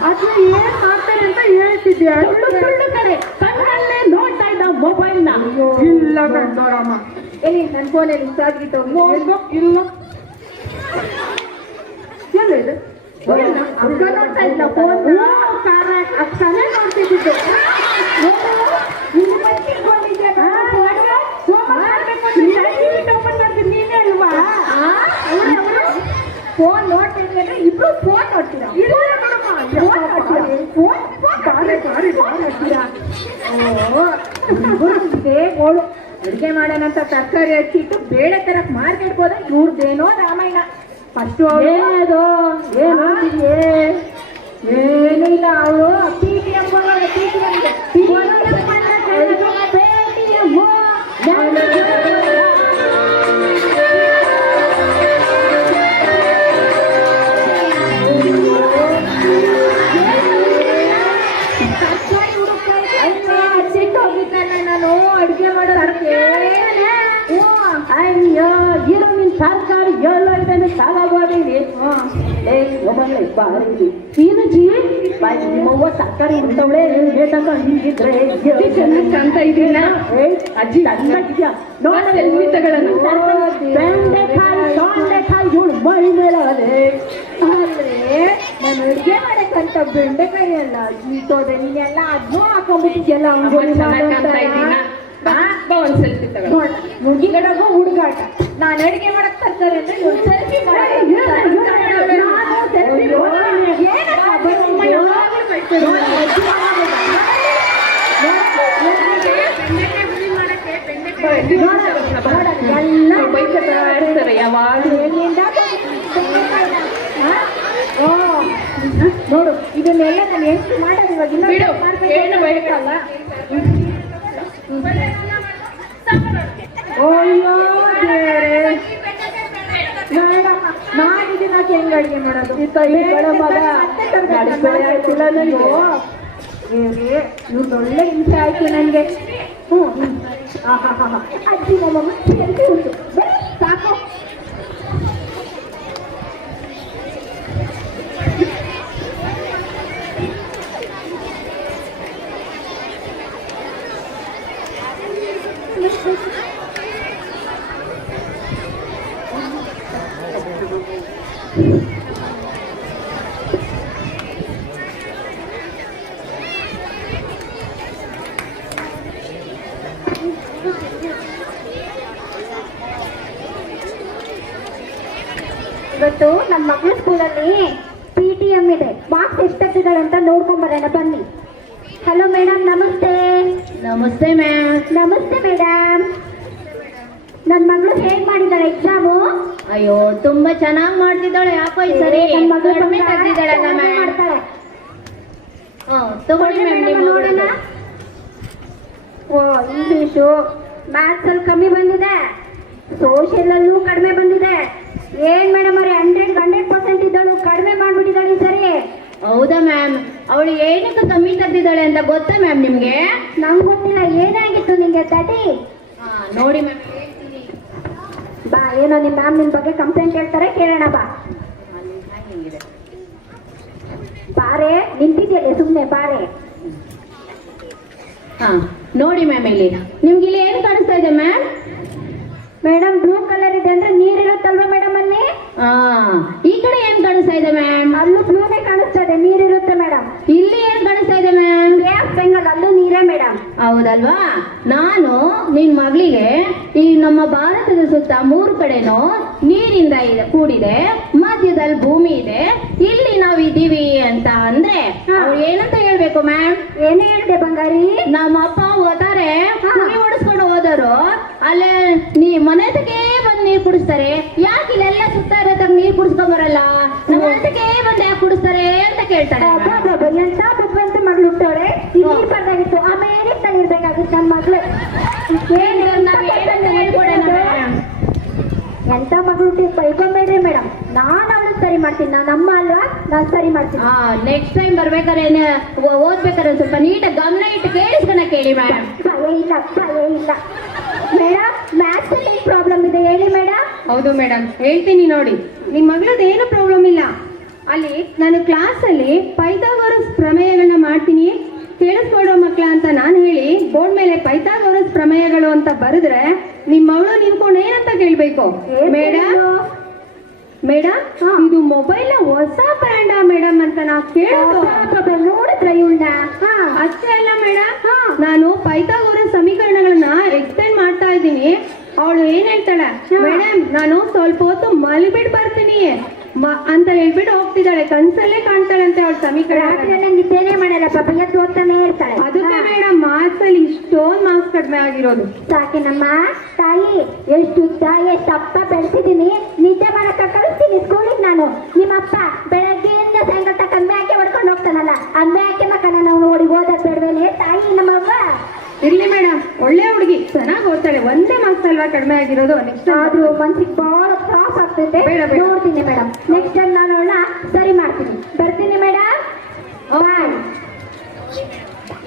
ಅದನ್ನ ಏನ್ ಮಾಡ್ತಾರೆ ಅಂತ ಹೇಳ್ತಿದ್ಯಾ? ಸುಳ್ಳು ಕಡೆ ಕಣ್ಣಲ್ಲೇ ನೋಡ್ತಾ ಇದ್ದ ಮೊಬೈಲ್ ನ. ಇಲ್ಲ ನೋಡಮ್ಮ, ಎಲ್ಲಿ ನನ್ನ ಫೋನಲ್ಲಿ ಸಾಗಿಟ್ಟು ಇಲ್ಲ ಎಲ್ಲ ಇದು ಅಕ್ಕ ನೋಡ್ತಾ ಇದ್ಲ ಫೋನ್ ಅಕ್ಕನೇ ನೋಡ್ತಿದ್ದು. ನೀನೇ ಅಲ್ವಾ ಫೋನ್ ನೋಡ್ತಿದ್ರೆ ಇಬ್ರು ಫೋನ್ ನೋಡ್ತೀರಾ? ಇಲ್ಲ ಬೇಗೋಳು ಅಡುಗೆ ಮಾಡೋಣಂತ ತರಕಾರಿ ಹಚ್ಚಿಟ್ಟು ಬೇಳೆ ತರಕ್ ಮಾರ್ಕೆಟ್ ಹೋದ ಇವ್ರದ್ದೇನೋ ರಾಮಾಯಣ. ಫಸ್ಟು ಏನದು ಏನಿಲ್ಲ ಅವರು PTM ನಾನು ಅಡುಗೆ ಮಾಡೋದಕ್ಕೆ ಅಯ್ಯೋ ಇರೋ ನಿನ್ ತರಕಾರಿ ಎಲ್ಲೋ ಇದೆ ಸಾಲಾಗೋದಿದೆ. ಬಾರಿ ಏನಜ್ಜಿ ನಿಮ್ಮವ್ವ ತರಕಾರಿ ಉಂಟವಳೆ ಬೇಕಂತ ಹಿಂಗಿದ್ರೆ ಅಂತ ಇದೀನ ಅಜ್ಜಿ ಚೆನ್ನಾಗಿದ್ಯಾ ನೋಡಿ ಬೆಂಡೆಕಾಯಿ ಇವಳು ಮೈ ಮೇಲೆ ಅದೇ ಆದ್ರೆ ನಾನು ಅಡುಗೆ ಮಾಡಕ್ಕಂತ ಬೆಂಡೆಕಾಯಿ ಎಲ್ಲ ಜೀತೋದೆಲ್ಲ ಅದನ್ನೂ ಹಾಕೊಂಡ್ಬಿಟ್ಟಿದ್ಯಲ್ಲ ಮುಗಿಗಡಗು ಹುಡುಗಾಟ. ನಾನು ಅಡುಗೆ ಮಾಡಕ್ ತರ್ತಾರೆ ಅಂದ್ರೆ ಸೆಲ್ಫಿ ನೋಡು ಇದನ್ನೆಲ್ಲ ನಾನು ಎಷ್ಟು ಮಾಡೋದು ಇವಾಗ ಏನು ಬೇಕಲ್ಲ. ಅಯ್ಯೋ ನಾನಿದ್ದೀನಿ ನಾಕೆ ಹೆಂಗ್ ಅಡುಗೆ ಮಾಡೋದು ಇವ್ರದ್ದು ಒಳ್ಳೆ ಹಿಂಸೆ ಆಯ್ತು ನನಗೆ. ಅಜ್ಜಿ ನಮ್ಮಮ್ಮ ಉಂಟು ಸಾಕು. ಇವತ್ತು ನಮ್ಮ ಮಕ್ಕಳ ಸ್ಕೂಲಲ್ಲಿ PTM ಇದೆ. ಮಾರ್ಕ್ಸ್ ಎಷ್ಟು ತೆಗೆದಿದ್ದಾಳೆ ಅಂತ ನೋಡ್ಕೊಂಬರೋಣ ಬನ್ನಿ. ಹಲೋ ಮೇಡಮ್, ನಮಸ್ತೆ. ನಮಸ್ತೆ ಮ್ಯಾಮ್. ನಮಸ್ತೆ ಮೇಡಮ್. ನನ್ನ ಮಗಳು ಹೇಗ್ ಮಾಡಿದ್ದಾಳೆ ಎಕ್ಸಾಮು? ಅಯ್ಯೋ ತುಂಬಾ ಚೆನ್ನಾಗಿ ಮಾಡ್ತಿದ್ದಾಳೆ. ಯಾಕೋ ಈ ಸರಿ ನನ್ನ ಮಗಳು ತೆಗೆದಿದ್ದಾಳಲ್ಲ ಮ್ಯಾಮ್. ಮಾಡ್ತಾಳೆ. ತಗೊಳ್ಳಿ ಮ್ಯಾಮ್ ನೋಡೋಣ. ಓ ಇಂಗ್ಲೀಷು ಮ್ಯಾಥ್ಸ್ ಅಲ್ಲಿ ಕಮ್ಮಿ ಬಂದಿದೆ, ಸೋಷಿಯಲ್ ಅಲ್ಲೂ ಕಡಿಮೆ ಬಂದಿದೆ. ಏನ್ ಮೇಡಮ್ ಅವ್ರೆ 100% ಇದ್ದಳು ಕಡಿಮೆ ಮಾಡ್ಬಿಟ್ಟಿದ್ದಾಳೆ ಸರಿ. ಹೌದಾ ಮ್ಯಾಮ್? ಅವಳು ಏನಕ್ಕೆ ಕಮ್ಮಿ ತೆಗೆದಿದ್ದಾಳೆ ಅಂತ ಗೊತ್ತಾ ಮ್ಯಾಮ್ ನಿಮ್ಗೆ? ನಂಗೆ ಗೊತ್ತಿಲ್ಲ. ಏನಾಗಿತ್ತು ನಿಂಗೆ ತಟಿ? ನೋಡಿ ಮ್ಯಾಮ್ ಬಾ, ಏನೋ ನಿಮ್ಮ ಮ್ಯಾಮ್ ನಿನ್ ಬಗ್ಗೆ ಕಂಪ್ಲೇಂಟ್ ಹೇಳ್ತಾರೆ, ಕೇಳೋಣ ಬಾ. ಬಾರೆ, ನಿಂತಿದ್ಯಲ್ಲ ಸುಮ್ಮನೆ ಬಾರೆ. ನೋಡಿ ಮ್ಯಾಮ್ ಇಲ್ಲಿ ನಿಮ್ಗೆ ಇಲ್ಲಿ ಏನು ಕಾಣಿಸ್ತಾ ಇದೆ ಮ್ಯಾಮ್? ಮೇಡಮ್ ಬ್ಲೂ ಕಲರ್ ಇದೆ ಅಂದ್ರೆ ನೀರಿರುತ್ತಲ್ವಾ ಮೇಡಮ್ ಅಲ್ಲಿ? ಈ ಕಡೆ ಏನ್ ಕಾಣಿಸ್ತಾ ಇದೆ ಮ್ಯಾಮ್? ಅಲ್ಲೂ ಬ್ಲೂನೇ ಕಾಣಿಸ್ತಾ ಇದೆ, ನೀರಿರುತ್ತೆ ಮೇಡಮ್. ಇಲ್ಲಿ ಏನ್ ಕಾಣಿಸ್ತಾ ಇದೆ ಮ್ಯಾಮ್? ಬೇ ಆಫ್ ಬೆಂಗಾಲ್, ಅಲ್ಲೂ ನೀರೇ ಮೇಡಮ್. ಹೌದಲ್ವಾ? ನಾನು ನಿನ್ ಮಗಳಿಗೆ ಈ ನಮ್ಮ ಭಾರತದ ಸುತ್ತ 3 ಕಡೆನೂ ನೀರಿಂದ ಕೂಡಿದೆ, ಮಧ್ಯದಲ್ಲಿ ಭೂಮಿ ಇದೆ, ಇಲ್ಲಿ ನಾವು ಇದ್ದೀವಿ ಅಂತ ಅಂದ್ರೆ ಅವ್ರು ಏನಂತ ಹೇಳ್ಬೇಕು ಮ್ಯಾಮ್? ಏನು ಹೇಳಿದೆ ಬಂಗಾರಿ? ನಮ್ಮ ಅಪ್ಪ ಹೋದಾರೆ ಕುರಿ ಓಡಿಸ್ಕೊಂಡು ಹೋದರು, ಅಲ್ಲೇ ಮನೆ ತಗೆ ಬಂದು ನೀರ್ ಕುಡಿಸ್ತಾರೆ, ಯಾಕೆ ಇಲ್ಲೆಲ್ಲ ಸುತ್ತ ಇರೋದಾಗ ನೀರ್ ಕುಡಿಸ್ಕೊಂಡ್ ಬರಲ್ಲ, ನಮ್ಮ ಮನೆ ತಗೆ ಬಂದು ಯಾಕೆ ಕುಡಿಸ್ತಾರೆ ಅಂತ ಕೇಳ್ತಾರೆ. ಎಂತ ಬುದ್ಧಿವಂತ ಮಗಳು ಹುಟ್ಟವಳೆ, ನೀರ್ ಬರ್ದಾಗಿತ್ತು ಅಮೇರಿಕದಲ್ಲಿ ಇರ್ಬೇಕಾಗಿತ್ತು ನನ್ನ ಮಗಳು. ಎಂತ ಮಗಳು ಹುಟ್ಟಿ ಬೈಕೊಂಬೇಡ್ರಿ ಮೇಡಮ್, ನಾನು ಅವಳು ಸರಿ ಮಾಡ್ತೀನಿ, ನಾನು ಅಮ್ಮ ಅಲ್ವಾ, ನಾನು ಸರಿ ಮಾಡ್ತೀನಿ. ನೆಕ್ಸ್ಟ್ ಟೈಮ್ ಬರ್ಬೇಕಾದ್ರೆ ಓದ್ಬೇಕಾದ್ರೆ ಸ್ವಲ್ಪ ನೀಟಾಗಿ ಗಮನ ಇಟ್ಟು ಕೇಳಿಸ್ಕೊಂಡ ಕೇಳಿ ಮೇಡಮ್. ಭಯ ಇಲ್ಲ, ಭಯ ಇಲ್ಲ ಮೇಡಮ್. ಮ್ಯಾಥ್ಸ್ ಅಲ್ಲಿ ಪ್ರಾಬ್ಲಮ್ ಇದೆ ಹೇಳಿ ಮೇಡಮ್. ಹೌದು ಮೇಡಮ್, ಹೇಳ್ತೀನಿ ನೋಡಿ. ನಿಮ್ಮ ಮಗಳದ್ದು ಏನು ಪ್ರಾಬ್ಲಮ್ ಇಲ್ಲ. ಅಲ್ಲಿ ನಾನು ಕ್ಲಾಸಲ್ಲಿ ಪೈಥಾಗೋರಸ್ ಪ್ರಮೇಯಗಳನ್ನ ಮಾಡ್ತೀನಿ, ಕೇಳಿಸ್ಕೊಡೋ ಮಕ್ಕಳ ಅಂತ ನಾನು ಹೇಳಿ ಬೋರ್ಡ್ ಮೇಲೆ ಪೈಥಾಗೋರಸ್ ಪ್ರಮೇಯಗಳು ಅಂತ ಬರೆದ್ರೆ ನಿಮ್ಮ ಮಗಳು ನಿಂತ್ಕೊಂಡು ಏನಂತ ಕೇಳ್ಬೇಕು? ಮೇಡಮ್ ಇದು ಮೊಬೈಲ್ ಹೊಸ ಬ್ರ್ಯಾಂಡಾ ಮೇಡಮ್ ಅಂತ ನಾವು ಕೇಳೋದು. ನೋಡಿದ್ರ ಇವಳ? ಅಷ್ಟೇ ಅಲ್ಲ ಮೇಡಮ್, ನಾನು ಪೈಥಾಗೋರಸ್ ಸಮೀಕರಣಗಳನ್ನ ಎಕ್ಸ್ಪ್ಲೇನ್ ಮಾಡ್ತಾ ಇದ್ದೀನಿ. ಅವಳು ಏನ್ ಹೇಳ್ತಾಳೆ? ಮೇಡಮ್ ನಾನು ಸ್ವಲ್ಪ ಹೊತ್ತು ಮಲ್ಬಿಟ್ಟು ಬರ್ತೀನಿ ಅಂತ ಹೇಳ್ಬಿಟ್ಟು ಹೋಗ್ತಿದ್ದಾಳೆ. ಕನ್ಸಲ್ಲೇ ಕಾಣ್ತಾಳೆ ಅಂತ ಅವಳು ಸಮೀಕರಣ. ನಿದ್ದೆನೇ ಮಾಡಲ್ಲ ಪಾಪ, ಎದ್ದು ಓದ್ತಾನೆ ಇರ್ತಾಳೆ. ಅದಕ್ಕೆ ಮೇಡಮ್ ಮಾರ್ಕ್ಸ್ ಅಲ್ಲಿ ಇಷ್ಟೊಂದು ಮಾರ್ಕ್ಸ್ ಕಡಿಮೆ ಆಗಿರೋದು. ಸಾಕಿನಮ್ಮ ತಾಯಿ, ಎಷ್ಟು ಉದ್ದ ಎಷ್ಟು ಅಪ್ಪ ಬೆಳೆಸಿದ್ದೀನಿ, ನಿದ್ದೆ ಮಾಡಕ್ಕ ಕಳಿಸ್ತೀನಿ ಸ್ಕೂಲಿಗೆ ನಾನು. ನಿಮ್ಮಪ್ಪ ಬೆಳಗ್ಗೆಯಿಂದ ಸಾಯಂಕಾಲ ತಕ್ಕ ಮೇಕೆ ಹೊಡ್ಕೊಂಡು ಹೋಗ್ತಾನಲ್ಲ, ಆ ಮೇಕೆ ಮಕ್ಕನ ನಾವು ನೋಡಿ ಓದೋದ್ ಬೇಡವೇನೆ ತಾಯಿ ನಮ್ಮವ್ವ? ಇರ್ಲಿ ಮೇಡಮ್, ಒಳ್ಳೆ ಹುಡುಗಿ, ಚೆನ್ನಾಗಿ ಓದ್ತಾಳೆ, ಒಂದೇ ಮಾರ್ಕ್ಸ್ ಅಲ್ವಾ ಕಡಿಮೆ ಆಗಿರೋದು. ನೆಕ್ಸ್ಟ್ ಆದ್ರೂ ಮನ್ಸಿಗೆ ಬಹಳ ತ್ರಾಸ ಆಗ್ತೈತೆ. ನೋಡ್ತೀನಿ ಮೇಡಮ್, ನೆಕ್ಸ್ಟ್ ಟೈಮ್ ನಾನು ಅವಳನ್ನ ಸರಿ ಮಾಡ್ತೀನಿ. ಬರ್ತೀನಿ ಮೇಡಮ್, ಬಾಯ್.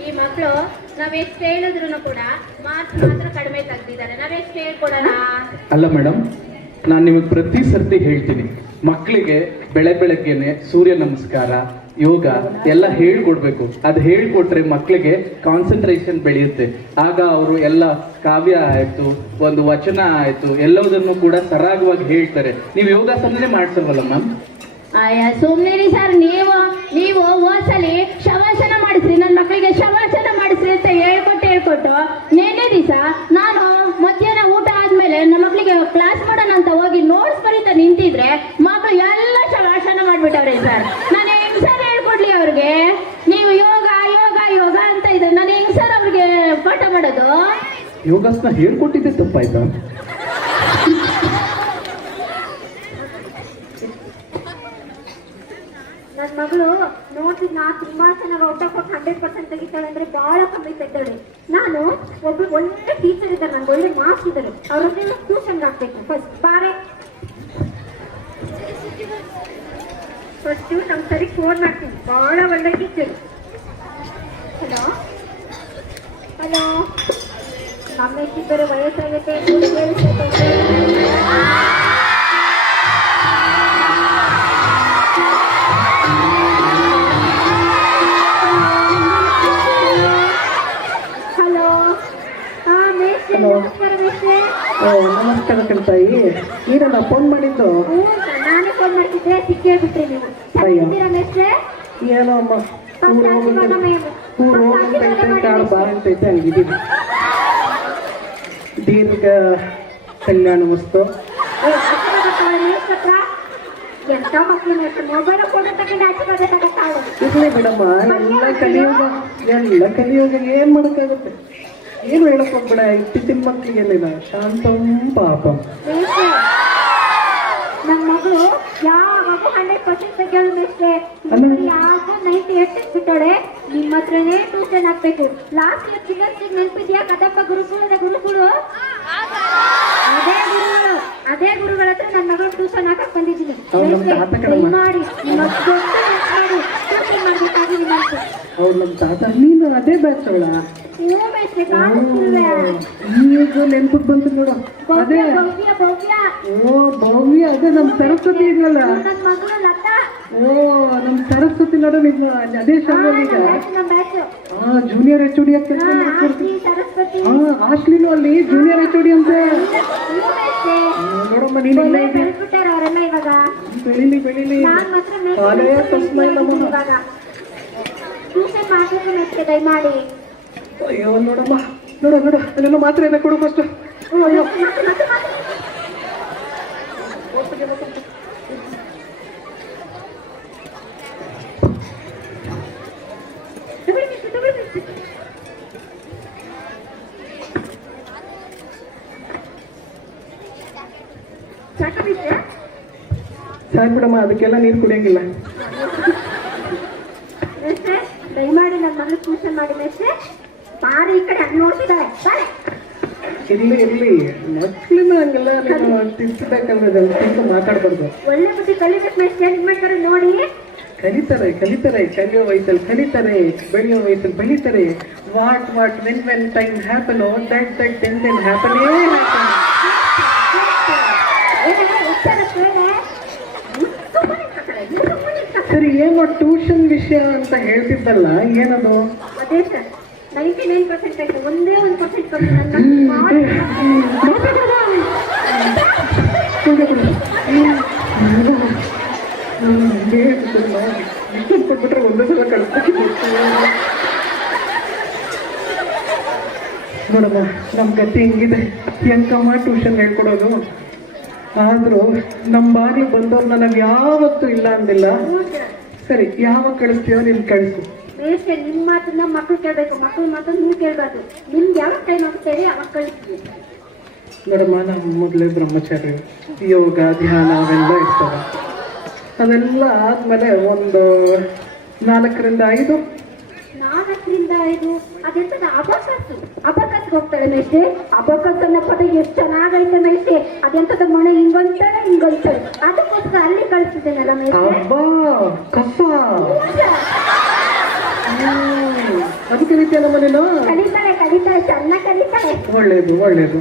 ಈ ಮಕ್ಕಳು ನಾವೆಷ್ಟು ಹೇಳಿದ್ರು ಕೂಡ ಮಾರ್ಕ್ಸ್ ಮಾತ್ರ ಕಡಿಮೆ ತೆಗ್ದಿದ್ದಾರೆ, ನಾವೆಷ್ಟು ಹೇಳ್ಕೊಡೋಣ? ಅಲ್ಲ ಮೇಡಮ್, ನಾನು ನಿಮಗೆ ಪ್ರತಿ ಸರ್ತಿ ಹೇಳ್ತೀನಿ, ಮಕ್ಕಳಿಗೆ ಬೆಳಗ್ಗೆನೆ ಸೂರ್ಯ ನಮಸ್ಕಾರ, ಯೋಗ ಎಲ್ಲ ಹೇಳ್ಕೊಡ್ಬೇಕು. ಅದು ಹೇಳ್ಕೊಟ್ರೆ ಮಕ್ಕಳಿಗೆ ಕಾನ್ಸಂಟ್ರೇಷನ್ ಬೆಳೆಯುತ್ತೆ. ಆಗ ಅವರು ಎಲ್ಲ ಕಾವ್ಯ ಆಯ್ತು, ಒಂದು ವಚನ ಆಯ್ತು, ಎಲ್ಲದನ್ನು ಕೂಡ ಸರಾಗವಾಗಿ ಹೇಳ್ತಾರೆ. ನೀವು ಯೋಗಾಸನನೇ ಮಾಡ್ಸಲ್ವಲ್ಲ ಮ್ಯಾಮ್? ಸುಮ್ಮನೆ ಸರ್, ನೀವು ಹೋದ್ಸಲಿ ಶವಾಸನ ಮಾಡಿಸ್ರಿ, ನನ್ನ ಮಕ್ಕಳಿಗೆ ಶವಾಸನ ಮಾಡಿಸ್ರಿ ಅಂತ ಹೇಳ್ಕೊಟ್ಟು ನೆನ್ನೆ ದಿವಸ ನಾನು ಮಧ್ಯಾಹ್ನ ಊಟ ಆದ್ಮೇಲೆ ನಮ್ಮ ಮಕ್ಕಳಿಗೆ ಕ್ಲಾಸ್ ಮಾಡೋಣ ಅಂತ ಹೋಗಿ ನೋಟ್ಸ್ ಬರೀತಾ ನಿಂತಿದ್ರೆ ಮಕ್ಕಳು ಎಲ್ಲ ಶವಾಸನ ಮಾಡ್ಬಿಟ್ಟವ್ರೆ ಸರ್. ನಾನು ಹೆಂಗ್ ಸರ್ ಹೇಳ್ಕೊಡ್ಲಿ ಅವ್ರಿಗೆ? ನೀವು ಯೋಗ ಯೋಗ ಯೋಗ ಅಂತ ಇದ್ರೆ ನಾನು ಹೆಂಗ್ ಸರ್ ಅವ್ರಿಗೆ ಪಾಠ ಮಾಡೋದು? ಯೋಗಾಸನ ಹೇಳ್ಕೊಟ್ಟಿದ್ದೆ ತಪ್ಪಾಯ್ತಾ? ನನ್ನ ಮಗಳು ನೋಡ್ತೀನಿ, ನಾ ತುಂಬಾ ಚೆನ್ನಾಗಿ ಔಟ್ ಆಫ್ 100% ತೆಗಿತಾಳೆ ಅಂದ್ರೆ ಬಹಳ ಕಮ್ಮಿ ತೆಗ್ದಾಳೆ. ನಾನು ಒಬ್ರು ಒಳ್ಳೆ ಟೀಚರ್ ಇದ್ದಾರೆ, ನನ್ಗೆ ಒಳ್ಳೆ ಮಾರ್ಕ್ಸ್ ಇದ್ದಾರೆ, ಅವ್ರನ್ನೆಲ್ಲ ಟ್ಯೂಷನ್ಗೆ ಹಾಕ್ಬೇಕು. ಫಸ್ಟ್ ನಮ್ಮ ಸರಿ ಫೋನ್ ಮಾಡ್ತೀನಿ, ಬಹಳ ಒಳ್ಳೆ ಟೀಚರ್. ಹಲೋ ಹಲೋ, ನಮ್ಮ ಎಷ್ಟಿಬ್ಬರು ವಯಸ್ಸಾಗೈತೆ, ನಮಸ್ಕಾರ ಕಣ್ತಾಯಿ, ನೀನಲ್ಲ ಫೋನ್ ಮಾಡಿದ್ದು? ನಾನೇ ಫೋನ್ ಮಾಡ್ತಿದ್ದೆ, ಸಿಕ್ಕೇ ಬಿಟ್ರಿ ನೀವು. ಏನೋ ಅಮ್ಮ, ಊರು ಹೋಗ್ತೈತೆ, ಕಾಡು ಬಾರಂತೈತೆ, ಹಂಗಿದ್ದೀನಿ. ದೀರ್ಘ ಕಲ್ಯಾಣ ವಸ್ತು. ಎಂತ ಮಕ್ಕಳು ಮೊಬೈಲ್ ಫೋಟೋ ತಗೊಂಡು ಹಾಕಿರೋದಾಗತ್ತಾಳು. ಇರ್ಲಿ ಬಿಡಮ್ಮ, ಎಲ್ಲ ಕಲಿಯೋಗ ಏನ್ ಮಾಡಕ್ಕಾಗುತ್ತೆ? ಏನು ಹೇಳಕ್ ಹೋಗ್ಬೇಡ, ಇತ್ತೀಚಿನ ಮಕ್ಳಿಗೆ ಏನಿಲ್ಲ, ಶಾಂತಂ ಪಾಪಂ. ನನ್ನ ಮಗಳು ಯಾವಾಗೂ 100% ತೆಗೆಯೋಳು ಮೇಷ್ಟ್ರೆ, ಯಾವಾಗೂ 98 ಬಿಟ್ಟೋಳೆ. ನಿಮ್ಮ ಹತ್ರನೇ ಟ್ಯೂಷನ್ ಹಾಕ್ಬೇಕು. ಲಾಸ್ಟ್ ಇಯರ್ ಚಿಲ್ಡ್ರನ್ಸ್ ನೆನಪಿದ್ಯಾ? ಕದಪ್ಪ ಗುರುಗಳು, ಅದೇ ಗುರುಗಳ ಹತ್ರ ನನ್ನ ಮಗಳು ಟ್ಯೂಷನ್ ಹಾಕಕ್ ಬಂದಿದ್ದೀನಿ. ಮಾಡಿ ಅವ್ರು ನಮ್ಮ ತಾತ. ನೀನು ಅದೇ ಬ್ಯಾಚ್ ಅವಳ? ಈಗ ನೆನ್ಪಕ್ ಬಂತು ನೋಡು. ಅದೇ ಓ ಭವ್ಯ, ಅದೇ ನಮ್ ಸರಸ್ವತಿ ಇದೆಯಲ್ಲ. ಓ ನಮ್ ಸರಸ್ವತಿ ನೋಡು, ನಿಮ್ಮ ಅದೇ ಶಾಲೆಯಲ್ಲಿ ಈಗ ಜೂನಿಯರ್ HOD ಅಂತ. ಹಾಸ್ಟ್ಲಿನೂ ಅಲ್ಲಿ ಜೂನಿಯರ್ HOD ಅಂತ. ನೀನು ಒಳ್ಳೆ ಬೆಳೆದ್ಬಿಟ್ಟಾರ ಅವರೆಲ್ಲ ಇವಾಗ. ಬೆಳಿಲಿ ಬೆಳಿಲಿ. ನಾನ್ ಮಾತ್ರ ಕಾಲೇ ಕಸ್ಮ ಇಲ್ಲ ಮಮ್ಮ. ಇವಾಗ ಟ್ಯೂಷನ್ ಮಾಡ್ಬೇಕು ಮೆಚ್ಚೆ ದಯಮಾಡಿ. ಅಯ್ಯೋ ನೋಡಮ್ಮ, ನೋಡು ನೋಡು ಅಲ್ಲೆಲ್ಲ ಮಾತ್ರ ಇದೆ, ಕೊಡು ಫಸ್ಟ್. ಸಾಕು ಬಿಡಮ್ಮ, ಅದಕ್ಕೆಲ್ಲ ನೀರು ಕುಡಿಯಂಗಿಲ್ಲ. ದಯಮಾಡಿ ನನ್ನ ಮಗಳು ಟ್ಯೂಷನ್ ಮಾಡಿ ಮೆಚ್ಚೆ ಬಾರಿ ಈ ಕಡೆ ಹಣ್ಣು ನೋಡ್ತಿದ್ದಾರೆ. ಇರ್ಲಿ ಇರ್ಲಿ, ಮಕ್ಕಳನ್ನ ಹಂಗೆಲ್ಲ ನೀನು ತಿನ್ಸಬೇಕಲ್ವ, ತಿಂದು ಮಾತಾಡ್ಬಾರ್ದು. ಒಳ್ಳೆ ಬುದ್ಧಿ ಕಲಿಬೇಕು ಮೆಚ್ಚೆ ಏನ್ ಮಾಡ್ತಾರೆ ನೋಡಿ. ಕಲಿತಾರೆ ಕಲಿತಾರೆ, ಕಲಿಯೋ ವಯಸ್ಸಲ್ಲಿ ಕಲಿತಾರೆ, ಬೆಳೆಯೋ ವಯಸ್ಸಲ್ಲಿ ಬೆಳಿತಾರೆ. What when time happen then ಹ್ಯಾಪನೇ ಹ್ಯಾಪನ್. ಸರಿ, ಏನೋ ಟ್ಯೂಷನ್ ವಿಷಯ ಅಂತ ಹೇಳ್ತಿದ್ದಲ್ಲ, ಏನದು? ಅದೇ ಸರ್ 99% ಆಯ್ತು, ಒಂದೇ 1% ಕಮ್ಮಿ. ಕೊಟ್ಬಿಟ್ರೆ ಒಂದೇ ಸಲ ಕಳಿಸ್ಬೇಕಿತ್ತು. ನೋಡಮ್ಮ, ನಮ್ಮ ಗತಿ ಹಿಂಗಿದೆ, ಹೆಂಗಮ್ಮ ಟ್ಯೂಷನ್ ಹೇಳ್ಕೊಡೋದು. ಆದರೂ ನಮ್ಮ ಬಾಗಿಲು ಬಂದವ್ರನ್ನ ನಾವು ಯಾವತ್ತೂ ಇಲ್ಲ ಅಂದಿಲ್ಲ. ಸರಿ, ಯಾವಾಗ ಕಳಿಸ್ತೀವೋ ನೀನು ಕಳಿಸು. ಬೇಷೆ, ನಿಮ್ಮ ಮಾತನ್ನ ಮಕ್ಕಳು ಕೇಳಬೇಕು, ಮಕ್ಕಳ ಮಾತನ್ನ ನೀವು ಕೇಳಬಾರ್ದು. ನಿಮ್ಗೆ ಯಾವಾಗ ಟೈಮ್ ಆಗ್ತೇವೆ ಅವಾಗ ಕಳಿಸ್ತೀವಿ. ನೋಡಮ್ಮ, ನಮ್ಮ ಮೊದಲೇ ಬ್ರಹ್ಮಚಾರಿ, ಯೋಗ ಧ್ಯಾನ ಅವೆಲ್ಲ ಇರ್ತವೆ. ಅದೆಲ್ಲ ಆದಮೇಲೆ ಒಂದು 4ರಿಂದ 5. 4ರಿಂದ 5 ಅದೆಂತದ ಅಬಕಸ್ಗೆ ಹೋಗ್ತಾಳೆ ಮೇಷ್ಟ್ರೆ. ಅಬಕಸ್ ಅನ್ನೋ ಪದ ಎಷ್ಟು ಚೆನ್ನಾಗೈತೆ ಮೇಷ್ಟ್ರೆ. ಅದೆಂತದ ಮನೆ ಹಿಂಗೊಂತಾಳೆ ಅದಕ್ಕೋಸ್ಕರ ಅಲ್ಲಿ ಕಳಿಸ್ತಿದ್ದೇನಲ್ಲ ಮೇಷ್ಟ್ರೆ. ಕಸ ಅದು ಕಲಿತೀಯಲ್ಲ ಮನೇನು? ಕಲಿತಾಳೆ ಚೆನ್ನಾಗಿ ಕಲಿತಾಳೆ. ಒಳ್ಳೇದು.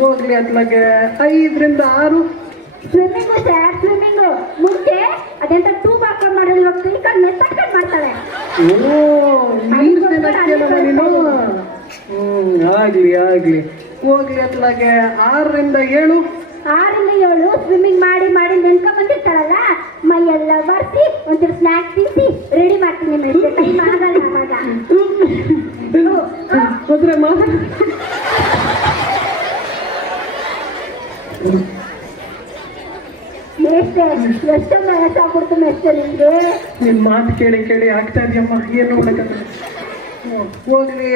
ಹೋಗ್ಲಿ, ಅತ್ಲಾಗೆ 5ರಿಂದ 6. Swimming sir, swimming. ಮುಂಚೆ ಅದೆಂತ ಟೂಬ್ ಹಾಕೊಂಡು ಮಾಡಲ್ವ, ಕೈ ಕಾಲು ನೆತ್ತಕೊಂಡು ಮಾಡ್ತಾಳೆ. ಆಗ್ಲಿ ಹೋಗ್ಲಿ, ಅತ್ಲಾಗೆ 6ರಿಂದ 7. 6ರಿಂದ 7 ಸ್ವಿಮ್ಮಿಂಗ್ ಮಾಡಿ ನೆನ್ಕೊಂಡ್ ಬಂದಿರ್ತಾಳಲ್ಲ, ಮೈ ಎಲ್ಲ ಬರ್ಸಿ ಒಂಚೂರು ಸ್ನಾಕ್ಸ್ ತಿನ್ಸಿ ರೆಡಿ ಮಾಡ್ತೀನಿ ಮೇಷ್ಟ್ರೆ. ಟೈಮ್ ಆಗಲ್ಲ ಅವಾಗ. ಮೇಷ್ಟ್ರೆ ಎಷ್ಟೊಂದು ವಯಸ್ಸಾಗ್ಬಿಡ್ತು ಮೇಷ್ಟ್ರೆ ನಿಮ್ಗೆ. ನಿನ್ ಮಾತು ಕೇಳಿ ಆಗ್ತಾ ಇದೆಯಮ್ಮ, ಏನು ನೋಡಕತ್ತ. ಹೋಗ್ಲಿ,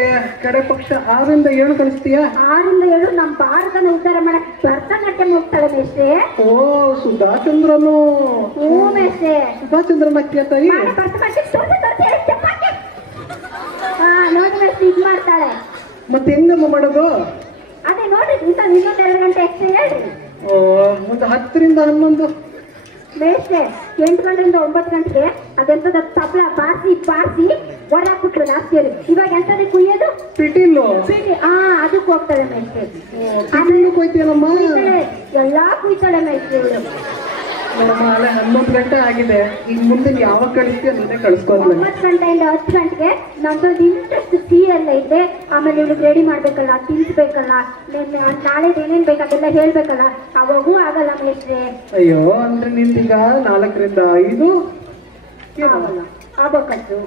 ಕಡೆ ಪಕ್ಷ 6ರಿಂದ 7 ಕಳಿಸ್ತೀಯಾ? 6ರಿಂದ 7 ನಮ್ಮ ಭಾರತನ ಉದ್ಧಾರ ಮಾಡಕ್ ಭರತನಾಟ್ಯಂ ಹೋಗ್ತಾಳೆ ಮೇಷ್ಟ್ರೆ. ಓ, ಸುಧಾಚಂದ್ರನು. ಹ್ಞೂ ಮೇಷ್ಟ್ರೆ, ಸುಧಾಚಂದ್ರನ ಅಕ್ಕಿಯ ತಾಯಿ. ನೋಡಿ ಮೇಷ್ಟ್ರೆ, ಇದು ಮಾಡ್ತಾಳೆ. ಮತ್ತೆ ಹೆಂಗಮ್ಮ ಮಾಡೋದು? ಅದೇ ನೋಡಿ, ಇನ್ನೊಂದು 2 ಗಂಟೆ ಎಕ್ಸ್ಟ್ರಾ ಹೇಳ್ರಿ. ಒಂದು 10ರಿಂದ 11. ಮೇಷ್ಟ್ರೆ 8 ಗಂಟೆಯಿಂದ 9 ಗಂಟೆಗೆ ಅದೆಂತದ ತಬಲ ಬಾರಿಸಿ ಹೊರಾಕ್ಬಿಟ್ರು ಲಾಸ್ಟ್ ಇಯರ್. ಇವಾಗ ಎಂತದೇ ಕುಯ್ಯೋದು? ಪಿಟೀಲು. ಅದಕ್ಕೆ ಹೋಗ್ತಾಳೆ ಮೇಷ್ಟ್ರೆ. ಕೊಯ್ತೀಯಲ್ಲಮ್ಮ? ಎಲ್ಲಾ ಕುಯ್ತಾಳೆ ಮೇಷ್ಟ್ರೆ ಇವಳು. ನೋಡಮ್ಮ, ಅಲ್ಲೇ 11 ಗಂಟೆ ಆಗಿದೆ. ಈಗ ಮುಂದೆ ಯಾವಾಗ ಕಳಿಸ್ತೀಯ ನೀನೇ ಕಳಿಸ್ಕೋಲ್ಲ. 9 ಗಂಟೆಯಿಂದ 10 ಗಂಟೆಗೆ ನಮ್ದೊಂದು ಇಂಟ್ರೆಸ್ಟ್ ಎಲ್ಲ ಇದೆ. ಆಮೇಲೆ ಇವಳಿಗೆ ರೆಡಿ ಮಾಡ್ಬೇಕಲ್ಲ, ತಿನ್ಸ್ಬೇಕಲ್ಲ, ನಾಳೆ ಏನೇನ್ ಬೇಕು ಅದೆಲ್ಲ ಹೇಳ್ಬೇಕಲ್ಲ, ಅವಾಗೂ ಆಗಲ್ಲ ಮೇಷ್ಟ್ರೆ. ಅಯ್ಯೋ, ಅಂದ್ರೆ ನಿಂದೀಗ 4ರಿಂದ 5 ಅಬಕಸ್ಸು,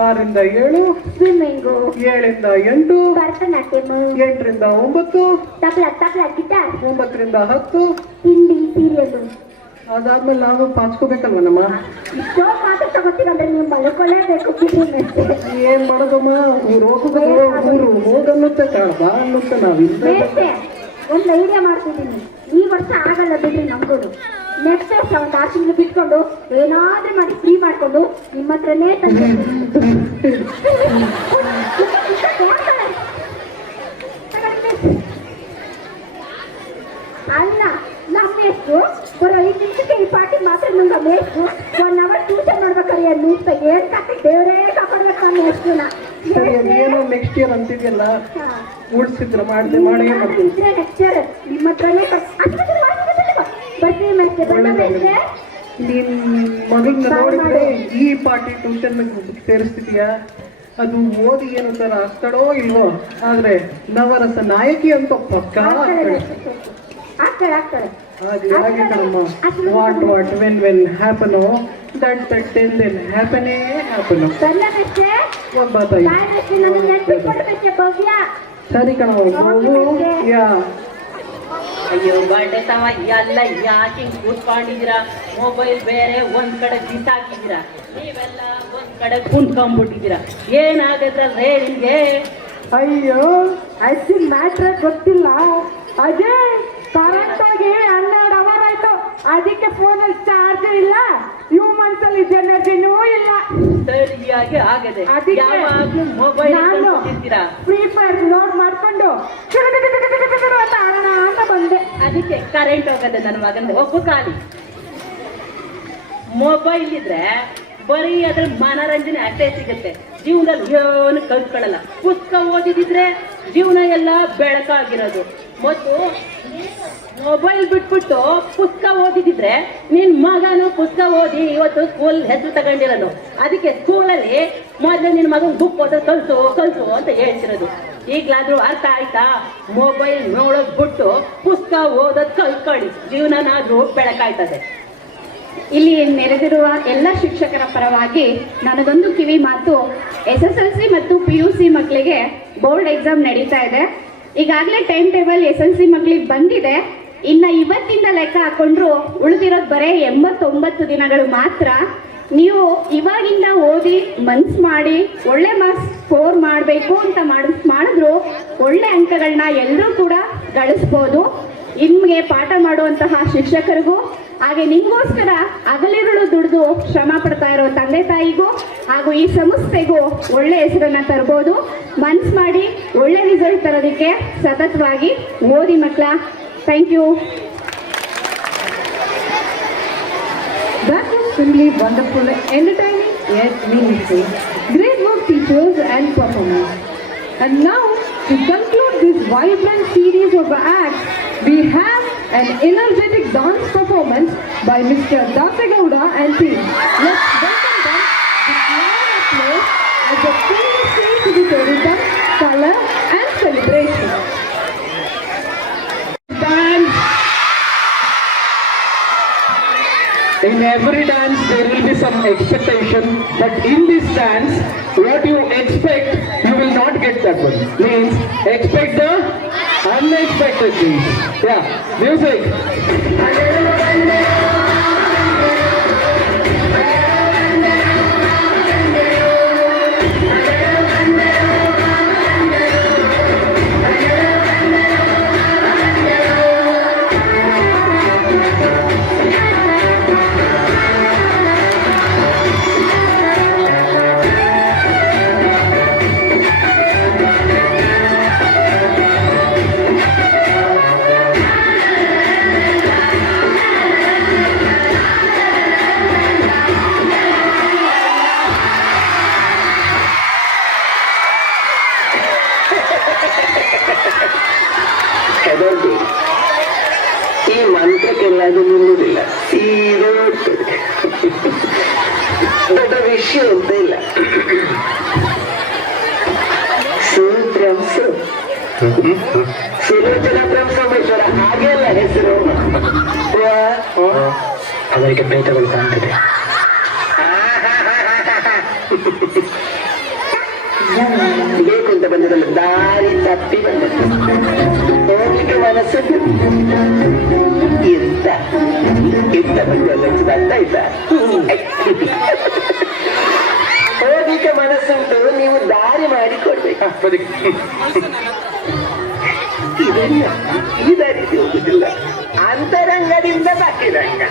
6ರಿಂದ 7 ಸ್ವಿಮ್ಮಿಂಗು, 7ರಿಂದ 8 ಭರತನಾಟ್ಯಂ, 8ರಿಂದ 9 ತಬಲ ಗಿಟಾರ್, 9ರಿಂದ 10 ಹಿಂದಿ ಸೀರಿಯಲ್. ಅದಾದ್ಮೇಲೆ ನಾವು ಪಾಚ್ಕೋಬೇಕಲ್ವ ನಮ್ಮ. ಇಷ್ಟೋ ಮಾತ್ರ ತಗೋತೀರಂದ್ರೆ ನೀವು ಮಲ್ಕೊಳ್ಳೇಬೇಕು. ಏನ್ ಮಾಡೋದಮ್ಮ, ಊರು ಹೋಗನ್ನುತ್ತೆ, ಬಾ ಅನ್ನುತ್ತೆ. ಬೇಸೆ ಒಂದು ಐಡಿಯಾ ಮಾಡ್ತಿದ್ದೀನಿ. ಈ ವರ್ಷ ಆಗಲ್ಲ ಬಿಡ್ರಿ ನಮ್ಗೂ. ನೆಕ್ಸ್ಟ್ ವರ್ಷ ಒಂದು 6 ತಿಂಗಳು ಬಿಟ್ಕೊಂಡು ಏನಾದ್ರೂ ಮಾಡಿ ಫ್ರೀ ಮಾಡ್ಕೊಂಡು ನಿಮ್ಮ ಹತ್ರನೇ ತಂದು ಅಲ್ಲ. ನಮ್ಮ ಎಷ್ಟು ಬರೋ 5 ನಿಮಿಷಕ್ಕೆ ಈ ಪಾರ್ಟಿ ಮಾತ್ರ ನಂಗೆ ಬೇಕು. 1 ಅವರ್ ಟ್ಯೂಷನ್ ಮಾಡ್ಬೇಕಾರೆ ನೀಡ್ತ ಏನ್ ಕಾಕಿ ದೇವರೇ ಕಾಪಾಡ್ಬೇಕು ನಮ್ಮ ಎಷ್ಟು. ನೆಕ್ಸ್ಟ್ ಇಯರ್ ಅಂತಿದ್ಯಲ್ಲ, ಉಳಿಸಿದ್ರ ಮಾಡಿ ನೆಕ್ಸ್ಟ್ ಇಯರ್ ನಿಮ್ಮ ಹತ್ರನೇ ಬರ್ತೀವಿ ಮೇಷ್ಟ್ರೆ. ನೀನ್ ಮಗನ್ನ ನೋಡಿದ್ರೆ ಈ ಪಾರ್ಟಿ ಟ್ಯೂಷನ್ ಸೇರಿಸ್ತಿದ್ಯಾ? ಅದು ಓದಿ ಏನು ತರ ಆಗ್ತಾಡೋ ಇಲ್ವೋ, ಆದ್ರೆ ನವರಸ ನಾಯಕಿ ಅಂತ ಪಕ್ಕ ಆಗ್ತಾಳೆ. ಹಾಗೆ ಕಣಮ್ಮ. What when happen that then ಹ್ಯಾಪನೇ ಹ್ಯಾಪನು. ಸರಿ ಕಣಮ್ಮ. ಯಾ ಅಯ್ಯೋ ಬರ್ಡೇ ತವ ಎಲ್ಲ ಯಾಕೆ ಕೂತ್ಕೊಂಡಿದ್ದೀರಾ? ಮೊಬೈಲ್ ಬೇರೆ ಒಂದ್ ಕಡೆ ಬಿಸಾಕಿದ್ದೀರಾ, ನೀವೆಲ್ಲ ಒಂದ್ ಕಡೆ ಕುಂತ್ಕೊಂಡ್ಬಿಟ್ಟಿದ್ದೀರಾ. ಏನಾಗತ್ತಲ್ರೇ ನಿಮ್ಗೆ? ಅಯ್ಯೋ ಐಸಿನ್ ಮ್ಯಾಟ್ರ್ ಗೊತ್ತಿಲ್ಲ. ಅಜಯ್ ಕರೆಂಟ್ ಆಗಿ 12 ಅವರ್ ಆಯ್ತು, ಅದಕ್ಕೆ ಫೋನಲ್ಲಿ ಚಾರ್ಜ್ ಇಲ್ಲ, ಹ್ಯೂಮನ್ಸ್ ಅಲ್ಲಿ ಎನರ್ಜಿನೂ ಇಲ್ಲ. ಸರಿಯಾಗಿ ಆಗದೆ ಅದಕ್ಕೆ ಯಾವಾಗ್ಲೂ ಮೊಬೈಲ್ ನಾನು ಫ್ರೀ ಫೈರ್ ಲೋಡ್ ಮಾಡ್ಕೊಂಡು ಅಂತ ಆಡೋಣ ಅಂತ ಬಂದೆ. ಅದಕ್ಕೆ ಕರೆಂಟ್ ಹೋಗದೆ ನನ್ನ ಮಗನ ಒಬ್ಬ ಖಾಲಿ. ಮೊಬೈಲ್ ಇದ್ರೆ ಬರೀ ಅದ್ರ ಮನರಂಜನೆ ಅಷ್ಟೇ ಸಿಗುತ್ತೆ, ಜೀವನದಲ್ಲಿ ಏನು ಕಲ್ತ್ಕೊಳ್ಳಲ್ಲ. ಪುಸ್ತಕ ಓದಿದಿದ್ರೆ ಜೀವನ ಎಲ್ಲ ಬೆಳಕಾಗಿರೋದು. ಮತ್ತು ಮೊಬೈಲ್ ಬಿಟ್ಬಿಟ್ಟು ಪುಸ್ತಕ ಓದಿದಿದ್ರೆ ನಿನ್ ಮಗನು ಪುಸ್ತಕ ಓದಿ ಇವತ್ತು ಸ್ಕೂಲ್ ಹೆಸರು ತಗೊಂಡಿರೋದು. ಅದಕ್ಕೆ ಸ್ಕೂಲಲ್ಲಿ ಮೊದಲು ನಿನ್ ಮಗನ್ ಬುಕ್ ಓದೋದು ಕಲ್ಸು ಅಂತ ಹೇಳ್ತಿರೋದು. ಈಗ್ಲಾದ್ರೂ ಅರ್ಥ ಆಯ್ತಾ? ಮೊಬೈಲ್ ನೋಡೋದ್ ಬಿಟ್ಟು ಪುಸ್ತಕ ಓದೋದ್ ಕಲ್ತ್ಕೊಳ್ಳಿ, ಜೀವನನಾದ್ರೂ ಬೆಳಕಾಯ್ತದೆ. ಇಲ್ಲಿ ನೆರೆದಿರುವ ಎಲ್ಲ ಶಿಕ್ಷಕರ ಪರವಾಗಿ ನನಗೊಂದು ಕಿವಿ ಮಾತು. SSLC ಮತ್ತು PUC ಮಕ್ಕಳಿಗೆ ಬೋರ್ಡ್ ಎಕ್ಸಾಮ್ ನಡೀತಾ ಇದೆ. ಈಗಾಗಲೇ ಟೈಮ್ ಟೇಬಲ್ SSLC ಮಕ್ಕಳಿಗೆ ಬಂದಿದೆ. ಇನ್ನು ಇವತ್ತಿಂದ ಲೆಕ್ಕ ಹಾಕೊಂಡ್ರು ಉಳಿದಿರೋದು ಬರೇ 89 ದಿನಗಳು ಮಾತ್ರ. ನೀವು ಇವಾಗಿಂದ ಓದಿ ಮನ್ಸು ಮಾಡಿ ಒಳ್ಳೆ ಮಾರ್ಕ್ಸ್ ಸ್ಕೋರ್ ಮಾಡಬೇಕು ಅಂತ ಮಾಡಿದ್ರು ಒಳ್ಳೆ ಅಂಕಗಳನ್ನ ಎಲ್ಲರೂ ಕೂಡ ಗಳಿಸ್ಬೋದು. ನಿಮಗೆ ಪಾಠ ಮಾಡುವಂತಹ ಶಿಕ್ಷಕರಿಗೂ ಹಾಗೆ ನಿಮಗೋಸ್ಕರ ಹಗಲಿರುಳು ದುಡಿದು ಶ್ರಮ ಪಡ್ತಾ ಇರೋ ತಂದೆ ತಾಯಿಗೂ ಹಾಗೂ ಈ ಸಂಸ್ಥೆಗೂ ಒಳ್ಳೆ ಹೆಸರನ್ನ ತರಬಹುದು. ಮನ್ಸು ಮಾಡಿ ಒಳ್ಳೆ ರಿಸಲ್ಟ್ ತರೋದಕ್ಕೆ ಸತತವಾಗಿ ಓದಿ ಮಕ್ಕಳ. Thank you. That was simply wonderful, entertaining yet meaningful. Great work, teachers and performers. And now, to conclude this vibrant series of acts, we have an energetic dance performance by Mr. Dasegowda and team. Let's welcome them with loud applause as they fill the stage with a rhythm, color and celebration. Dance. In every dance there will be some expectation, but in this dance what you expect you will not get that one. Means expect the unexpected things. Yeah, music. ಅದೊಂದು ಈ ಮಂತ್ರಕ್ಕೆಲ್ಲಾದ್ರೂ ನಿಲ್ಲುವುದಿಲ್ಲ, ಸೀದಾ ಹೋಗ್ತದೆ. ದೊಡ್ಡ ವಿಷಯ ಅಂತ ಇಲ್ಲ. ಸುಲೋಚನಾ ಬ್ರಹ್ಮೇಶ್ವರ ಹಾಗೆಲ್ಲ ಹೆಸರು. ಅವರಿಗೆ ಪ್ರೇತಗಳು ಕಾಣ್ತದೆ. ಬೇಕು ಅಂತ ಬಂದಿರಲ್ಲ, ದಾರಿ ತಪ್ಪಿ ಬಂದ ಹೋಗ್ಲಿಕ್ಕೆ ಮನಸ್ಸು ಇಂತ ಬಂದಲ್ಲ ಅಂತ ಆಯ್ತಾ? ಹೋಗ್ಲಿಕ್ಕೆ ಮನಸ್ಸುಂಟು, ನೀವು ದಾರಿ ಮಾಡಿಕೊಡ್ಬೇಕು. ಇದನ್ನ ಈ ದಾರಿ ಹೋಗುದಿಲ್ಲ, ಅಂತರಂಗದಿಂದ ಬಾಕಿರಂಗ.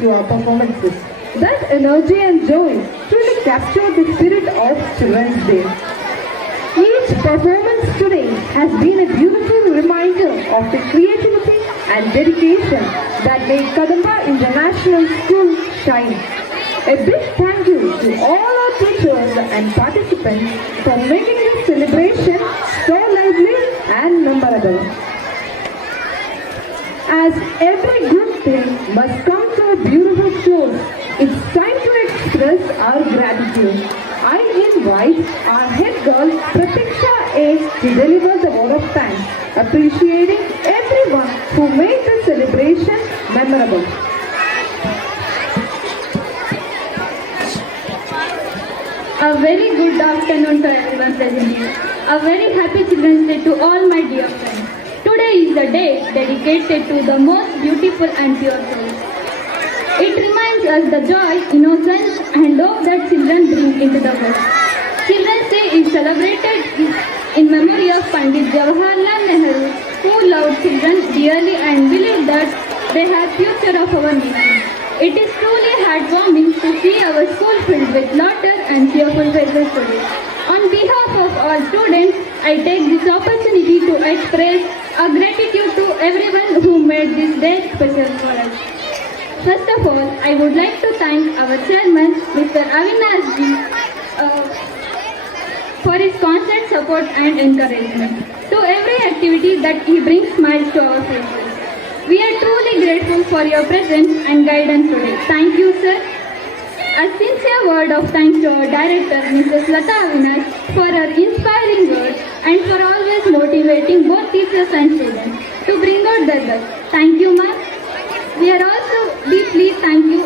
to our performances. That energy and joy truly capture the spirit of Children's Day. Each performance today has been a beautiful reminder of the creativity and dedication that made Kadamba International School shine. A big thank you to all our teachers and participants for making this celebration so lively and memorable. As every good thing must come to a beautiful close, it's time to express our gratitude. I invite our head girl Pratiksha A to deliver the word of thanks, appreciating everyone who made the celebration memorable. A very good afternoon to everyone present here. A very happy Children's Day to all my dear friends. Today is the day dedicated to the most beautiful and pure souls. It reminds us the joy, innocence and hope that children bring into the world. Children's Day is celebrated in memory of Pandit Jawaharlal Nehru, who loved children dearly and believed that they have future of our nation. It is truly heartwarming to see our school filled with laughter and cheerful faces today. On behalf of all students, I take this opportunity to express our gratitude to everyone who made this day special for us. First of all, I would like to thank our chairman, Mr. Avinash ji, for his constant support and encouragement to every activity that he brings smiles to our faces. We are truly grateful for your presence and guidance today. Thank you, sir. A sincere word of thanks to our director, Mrs. Lata Avinash, for her inspiring words and for always motivating both teachers and students to bring out their best. Thank you, ma'am. We are also deeply thankful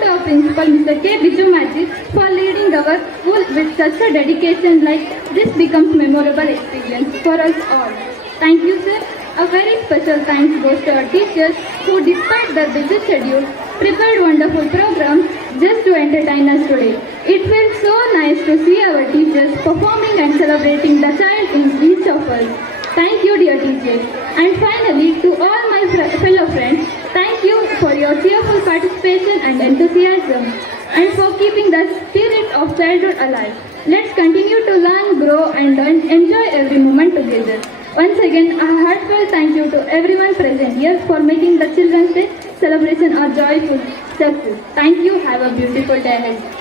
to our principal, Mr. K. Biju Magic, for leading our school with such a dedication. Like this becomes memorable experience for us all. Thank you, sir. A very special thanks goes to our teachers who, despite their busy schedule, prepared wonderful programs just to entertain us today. It feels so nice to see our teachers performing and celebrating the child in each of us. Thank you, dear teachers. And finally, to all my fellow friends, thank you for your cheerful participation and enthusiasm and for keeping the spirit of childhood alive. Let's continue to learn, grow and enjoy every moment together. Once again, a heartfelt thank you to everyone present here for making the Children's Day celebration a joyful success. Thank you. Have a beautiful day ahead.